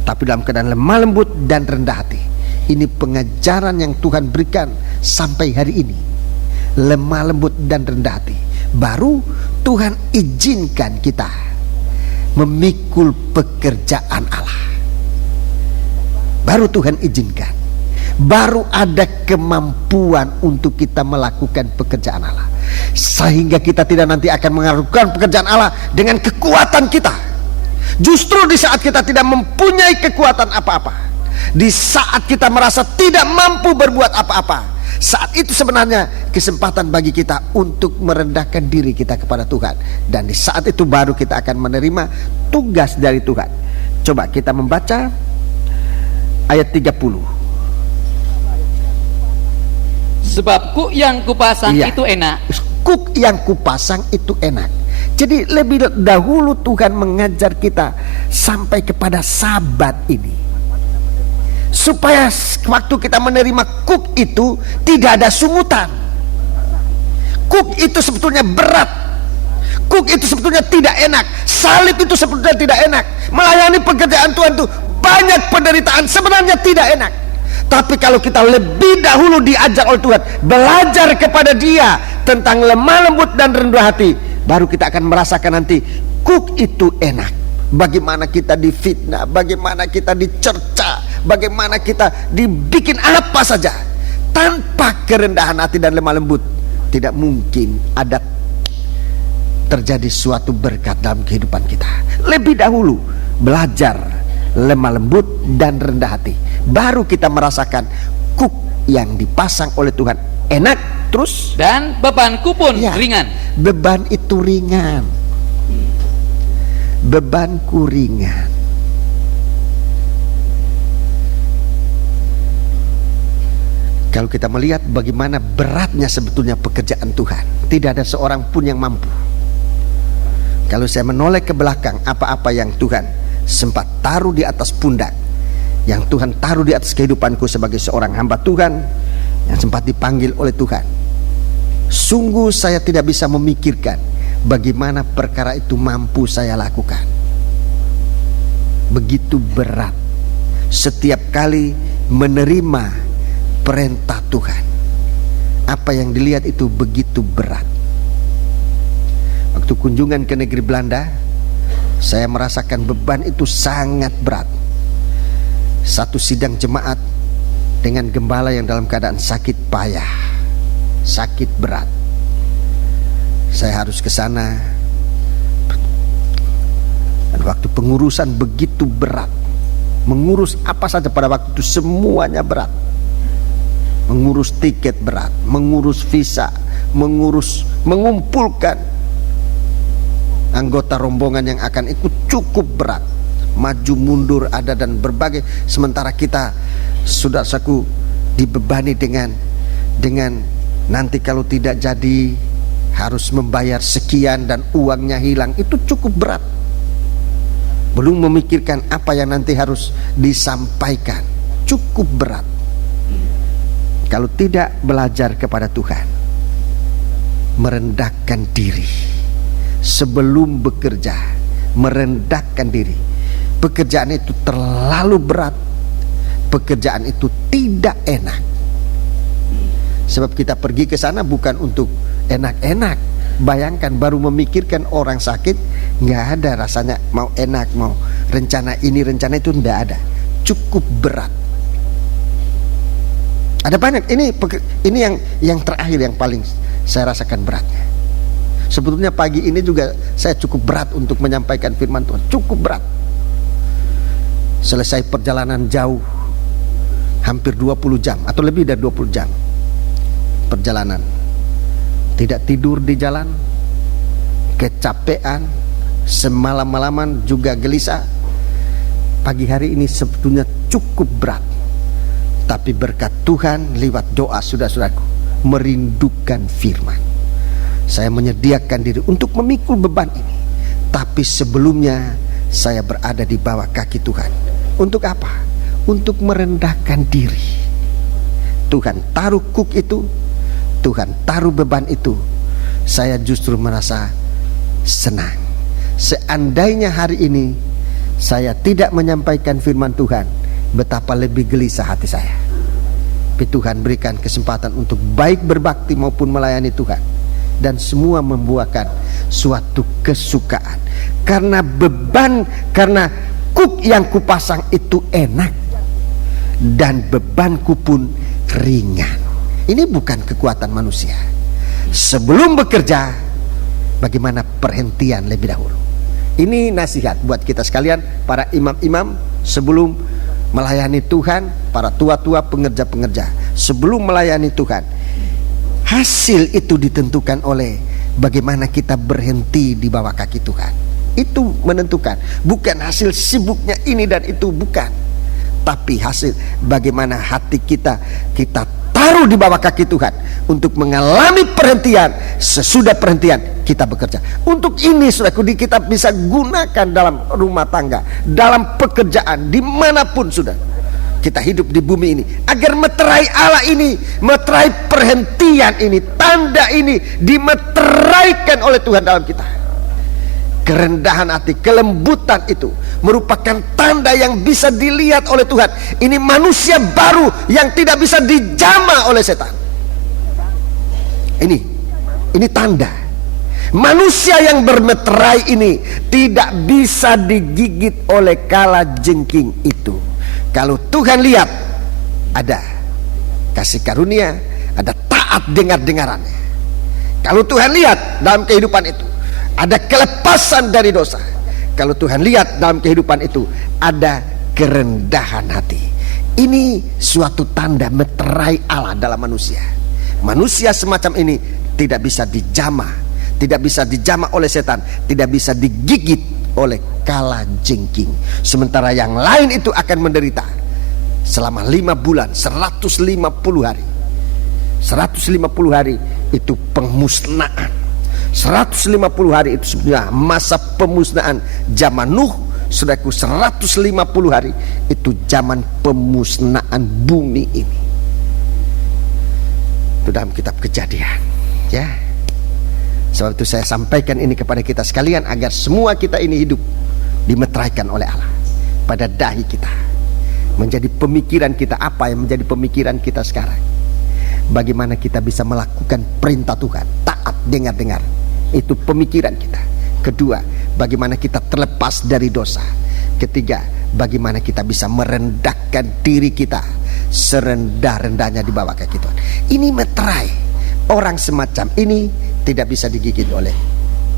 tapi dalam keadaan lemah lembut dan rendah hati. Ini pengajaran yang Tuhan berikan sampai hari ini. Lemah lembut dan rendah hati. Baru Tuhan izinkan kita memikul pekerjaan Allah. Baru Tuhan izinkan. Baru ada kemampuan untuk kita melakukan pekerjaan Allah. Sehingga kita tidak nanti akan melakukan pekerjaan Allah dengan kekuatan kita. Justru di saat kita tidak mempunyai kekuatan apa-apa, di saat kita merasa tidak mampu berbuat apa-apa, saat itu sebenarnya kesempatan bagi kita untuk merendahkan diri kita kepada Tuhan. Dan di saat itu baru kita akan menerima tugas dari Tuhan. Coba kita membaca ayat 30. Sebab kuk yang kupasang itu enak. Kuk yang kupasang itu enak. Jadi lebih dahulu Tuhan mengajar kita sampai kepada sabat ini, supaya waktu kita menerima kuk itu tidak ada sungutan. Kuk itu sebetulnya berat. Kuk itu sebetulnya tidak enak. Salib itu sebetulnya tidak enak. Melayani pekerjaan Tuhan itu banyak penderitaan, sebenarnya tidak enak. Tapi kalau kita lebih dahulu diajar oleh Tuhan, belajar kepada Dia tentang lemah lembut dan rendah hati, baru kita akan merasakan nanti kuk itu enak. Bagaimana kita difitnah, bagaimana kita dicerca, bagaimana kita dibikin apa saja, tanpa kerendahan hati dan lemah lembut, tidak mungkin ada terjadi suatu berkat dalam kehidupan kita. Lebih dahulu belajar lemah lembut dan rendah hati, baru kita merasakan kuk yang dipasang oleh Tuhan enak. Terus dan bebanku pun ringan. Beban itu ringan. Bebanku ringan. Kalau kita melihat bagaimana beratnya sebetulnya pekerjaan Tuhan, tidak ada seorang pun yang mampu. Kalau saya menoleh ke belakang, apa-apa yang Tuhan sempat taruh di atas pundak, yang Tuhan taruh di atas kehidupanku sebagai seorang hamba Tuhan yang sempat dipanggil oleh Tuhan, sungguh saya tidak bisa memikirkan bagaimana perkara itu mampu saya lakukan. Begitu berat setiap kali menerima perintah Tuhan. Apa yang dilihat itu begitu berat. Waktu kunjungan ke negeri Belanda, saya merasakan beban itu sangat berat. Satu sidang jemaat dengan gembala yang dalam keadaan sakit payah, sakit berat. Saya harus ke sana. Dan waktu pengurusan begitu berat. Mengurus apa saja pada waktu itu semuanya berat. Mengurus tiket berat, mengurus visa, mengumpulkan anggota rombongan yang akan ikut cukup berat. Maju mundur ada dan berbagai. Sementara kita saudaraku dibebani dengan nanti kalau tidak jadi harus membayar sekian dan uangnya hilang. Itu cukup berat. Belum memikirkan apa yang nanti harus disampaikan. Cukup berat. Kalau tidak belajar kepada Tuhan, merendahkan diri sebelum bekerja, merendahkan diri. Pekerjaan itu terlalu berat. Pekerjaan itu tidak enak. Sebab kita pergi ke sana bukan untuk enak-enak. Bayangkan baru memikirkan orang sakit, nggak ada rasanya mau enak, mau rencana ini rencana itu, nggak ada. Cukup berat. Ada banyak. Ini yang terakhir yang paling saya rasakan beratnya. Sebetulnya pagi ini juga saya cukup berat untuk menyampaikan firman Tuhan. Cukup berat. Selesai perjalanan jauh, hampir 20 jam atau lebih dari 20 jam perjalanan. Tidak tidur di jalan, kecapean, semalam-malaman juga gelisah. Pagi hari ini sebetulnya cukup berat, tapi berkat Tuhan lewat doa saudara-saudaraku, merindukan firman. Saya menyediakan diri untuk memikul beban ini, tapi sebelumnya saya berada di bawah kaki Tuhan. Untuk apa? Untuk merendahkan diri. Tuhan taruh kuk itu, Tuhan taruh beban itu, saya justru merasa senang. Seandainya hari ini saya tidak menyampaikan firman Tuhan, betapa lebih gelisah hati saya. Tapi Tuhan berikan kesempatan untuk baik berbakti maupun melayani Tuhan, dan semua membuahkan suatu kesukaan. Karena beban, karena kuk yang kupasang itu enak, dan bebanku pun ringan. Ini bukan kekuatan manusia. Sebelum bekerja, bagaimana perhentian lebih dahulu. Ini nasihat buat kita sekalian, para imam-imam sebelum melayani Tuhan, para tua-tua pengerja-pengerja sebelum melayani Tuhan. Hasil itu ditentukan oleh bagaimana kita berhenti di bawah kaki Tuhan. Itu menentukan, bukan hasil sibuknya ini dan itu, bukan. Tapi hasil bagaimana hati kita taruh di bawah kaki Tuhan untuk mengalami perhentian. Sesudah perhentian kita bekerja. Untuk ini saudaraku, kita bisa gunakan dalam rumah tangga, dalam pekerjaan, dimanapun sudah kita hidup di bumi ini, agar meterai Allah ini, meterai perhentian ini, tanda ini dimeteraikan oleh Tuhan dalam kita. Kerendahan hati, kelembutan itu merupakan tanda yang bisa dilihat oleh Tuhan. Ini manusia baru yang tidak bisa dijamah oleh setan. Ini tanda. Manusia yang bermeterai ini tidak bisa digigit oleh kalajengking itu. Kalau Tuhan lihat ada kasih karunia, ada taat dengar-dengarannya. Kalau Tuhan lihat dalam kehidupan itu ada kelepasan dari dosa. Kalau Tuhan lihat dalam kehidupan itu ada kerendahan hati. Ini suatu tanda meterai Allah dalam manusia. Manusia semacam ini tidak bisa dijamah, tidak bisa dijamah oleh setan, tidak bisa digigit oleh kalajengking. Sementara yang lain itu akan menderita selama 5 bulan, 150 hari. 150 hari itu pemusnahan. 150 hari itu sebenarnya masa pemusnahan zaman Nuh. Saudaraku, 150 hari itu zaman pemusnahan bumi ini. Itu dalam kitab Kejadian, ya. Sebab itu saya sampaikan ini kepada kita sekalian, agar semua kita ini hidup dimeteraikan oleh Allah pada dahi kita. Menjadi pemikiran kita, apa yang menjadi pemikiran kita sekarang? Bagaimana kita bisa melakukan perintah Tuhan, taat dengar-dengar. Itu pemikiran kita. Kedua, bagaimana kita terlepas dari dosa. Ketiga, bagaimana kita bisa merendahkan diri kita serendah-rendahnya di bawah kaki Tuhan. Ini meterai. Orang semacam ini tidak bisa digigit oleh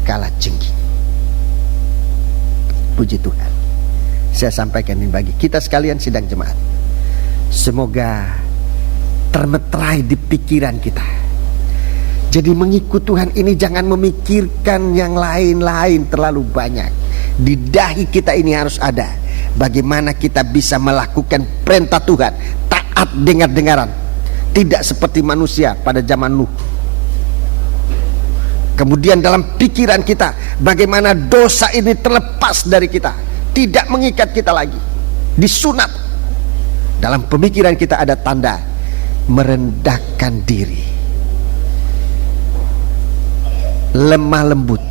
kalajengking. Puji Tuhan. Saya sampaikan ini bagi kita sekalian sidang jemaat. Semoga termeterai di pikiran kita. Jadi mengikut Tuhan ini jangan memikirkan yang lain-lain terlalu banyak. Di dahi kita ini harus ada bagaimana kita bisa melakukan perintah Tuhan, taat dengar-dengaran. Tidak seperti manusia pada zaman Nuh. Kemudian dalam pikiran kita, bagaimana dosa ini terlepas dari kita, tidak mengikat kita lagi, disunat. Dalam pemikiran kita ada tanda merendahkan diri, lemah lembut.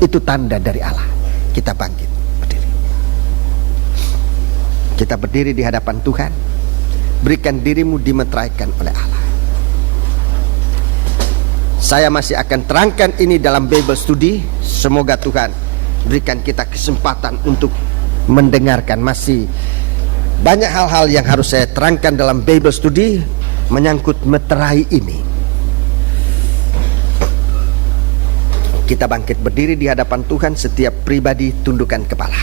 Itu tanda dari Allah. Kita bangkit, berdiri. Kita berdiri di hadapan Tuhan. Berikan dirimu dimeteraikan oleh Allah. Saya masih akan terangkan ini dalam Bible Study. Semoga Tuhan berikan kita kesempatan untuk mendengarkan. Masih banyak hal-hal yang harus saya terangkan dalam Bible Study menyangkut meterai ini. Kita bangkit berdiri di hadapan Tuhan. Setiap pribadi tundukkan kepala.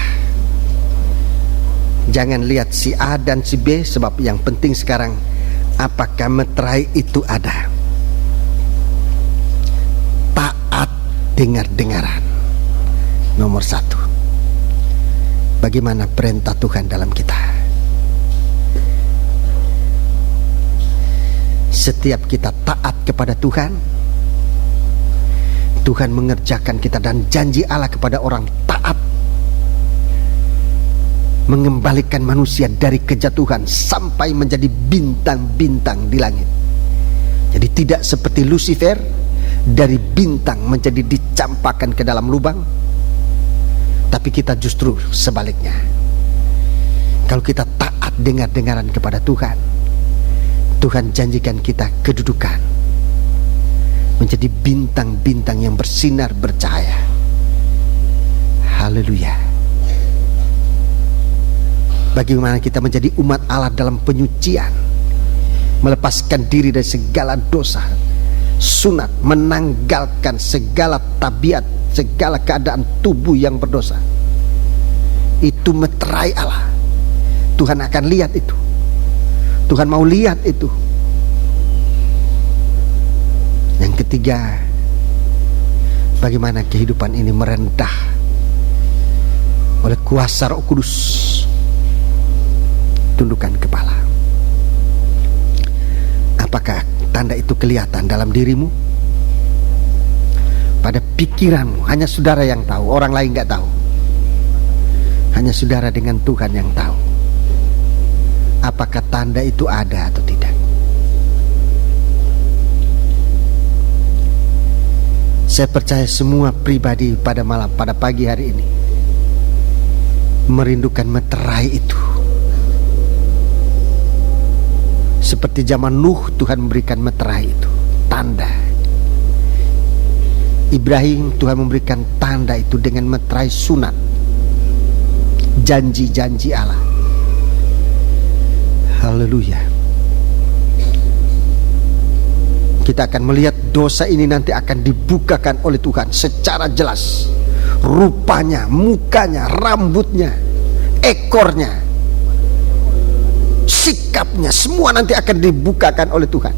Jangan lihat si A dan si B, sebab yang penting sekarang apakah meterai itu ada. Taat dengar-dengaran. Nomor 1. Bagaimana perintah Tuhan dalam kita? Setiap kita taat kepada Tuhan, Tuhan mengerjakan kita, dan janji Allah kepada orang taat mengembalikan manusia dari kejatuhan sampai menjadi bintang-bintang di langit. Jadi tidak seperti Lucifer, dari bintang menjadi dicampakkan ke dalam lubang, tapi kita justru sebaliknya. Kalau kita taat dengar-dengaran kepada Tuhan, Tuhan janjikan kita kedudukan menjadi bintang-bintang yang bersinar bercahaya. Haleluya. Bagaimana kita menjadi umat Allah dalam penyucian, melepaskan diri dari segala dosa, sunat, menanggalkan segala tabiat, segala keadaan tubuh yang berdosa. Itu meterai Allah. Tuhan akan lihat itu. Tuhan mau lihat itu. Yang ketiga, bagaimana kehidupan ini merendah oleh kuasa Roh Kudus. Tundukkan kepala. Apakah tanda itu kelihatan dalam dirimu? Pada pikiranmu, hanya saudara yang tahu, orang lain nggak tahu. Hanya saudara dengan Tuhan yang tahu. Apakah tanda itu ada atau tidak? Saya percaya semua pribadi pada pagi hari ini merindukan meterai itu. Seperti zaman Nuh, Tuhan memberikan meterai itu, tanda. Ibrahim, Tuhan memberikan tanda itu dengan meterai sunat, janji-janji Allah. Haleluya. Kita akan melihat dosa ini nanti akan dibukakan oleh Tuhan secara jelas. Rupanya, mukanya, rambutnya, ekornya, sikapnya, semua nanti akan dibukakan oleh Tuhan.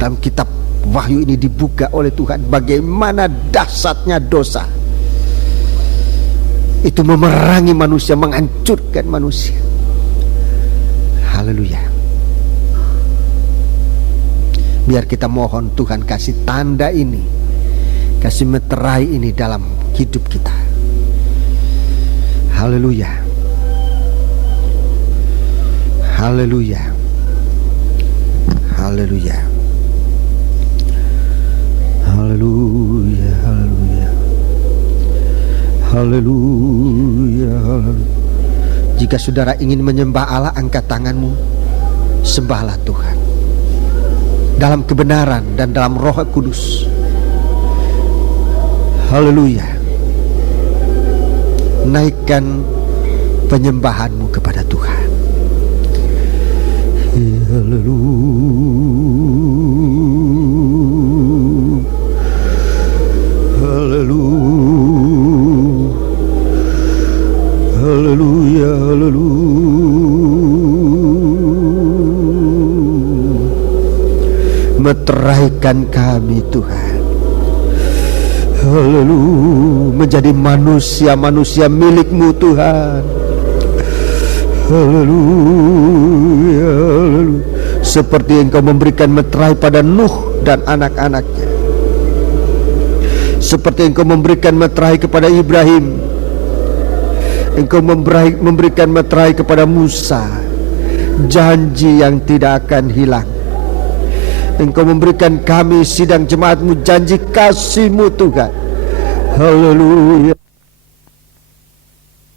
Dalam kitab Wahyu ini dibuka oleh Tuhan bagaimana dahsyatnya dosa. Itu memerangi manusia, menghancurkan manusia. Haleluya. Biar kita mohon Tuhan kasih tanda ini, kasih meterai ini dalam hidup kita. Haleluya. Haleluya. Haleluya. Haleluya. Haleluya. Haleluya. Jika saudara ingin menyembah Allah, angkat tanganmu, sembahlah Tuhan dalam kebenaran dan dalam Roh Kudus. Haleluya. Naikkan penyembahanmu kepada Tuhan. Haleluya. Haleluya. Haleluya. Haleluya. Meteraikan kami Tuhan. Haleluya. Menjadi manusia-manusia milik-Mu Tuhan. Haleluya. Seperti Engkau memberikan meterai pada Nuh dan anak-anaknya, seperti Engkau memberikan meterai kepada Ibrahim, Engkau memberikan meterai kepada Musa, janji yang tidak akan hilang. Engkau memberikan kami sidang jemaat-Mu janji kasih-Mu Tuhan. Haleluya.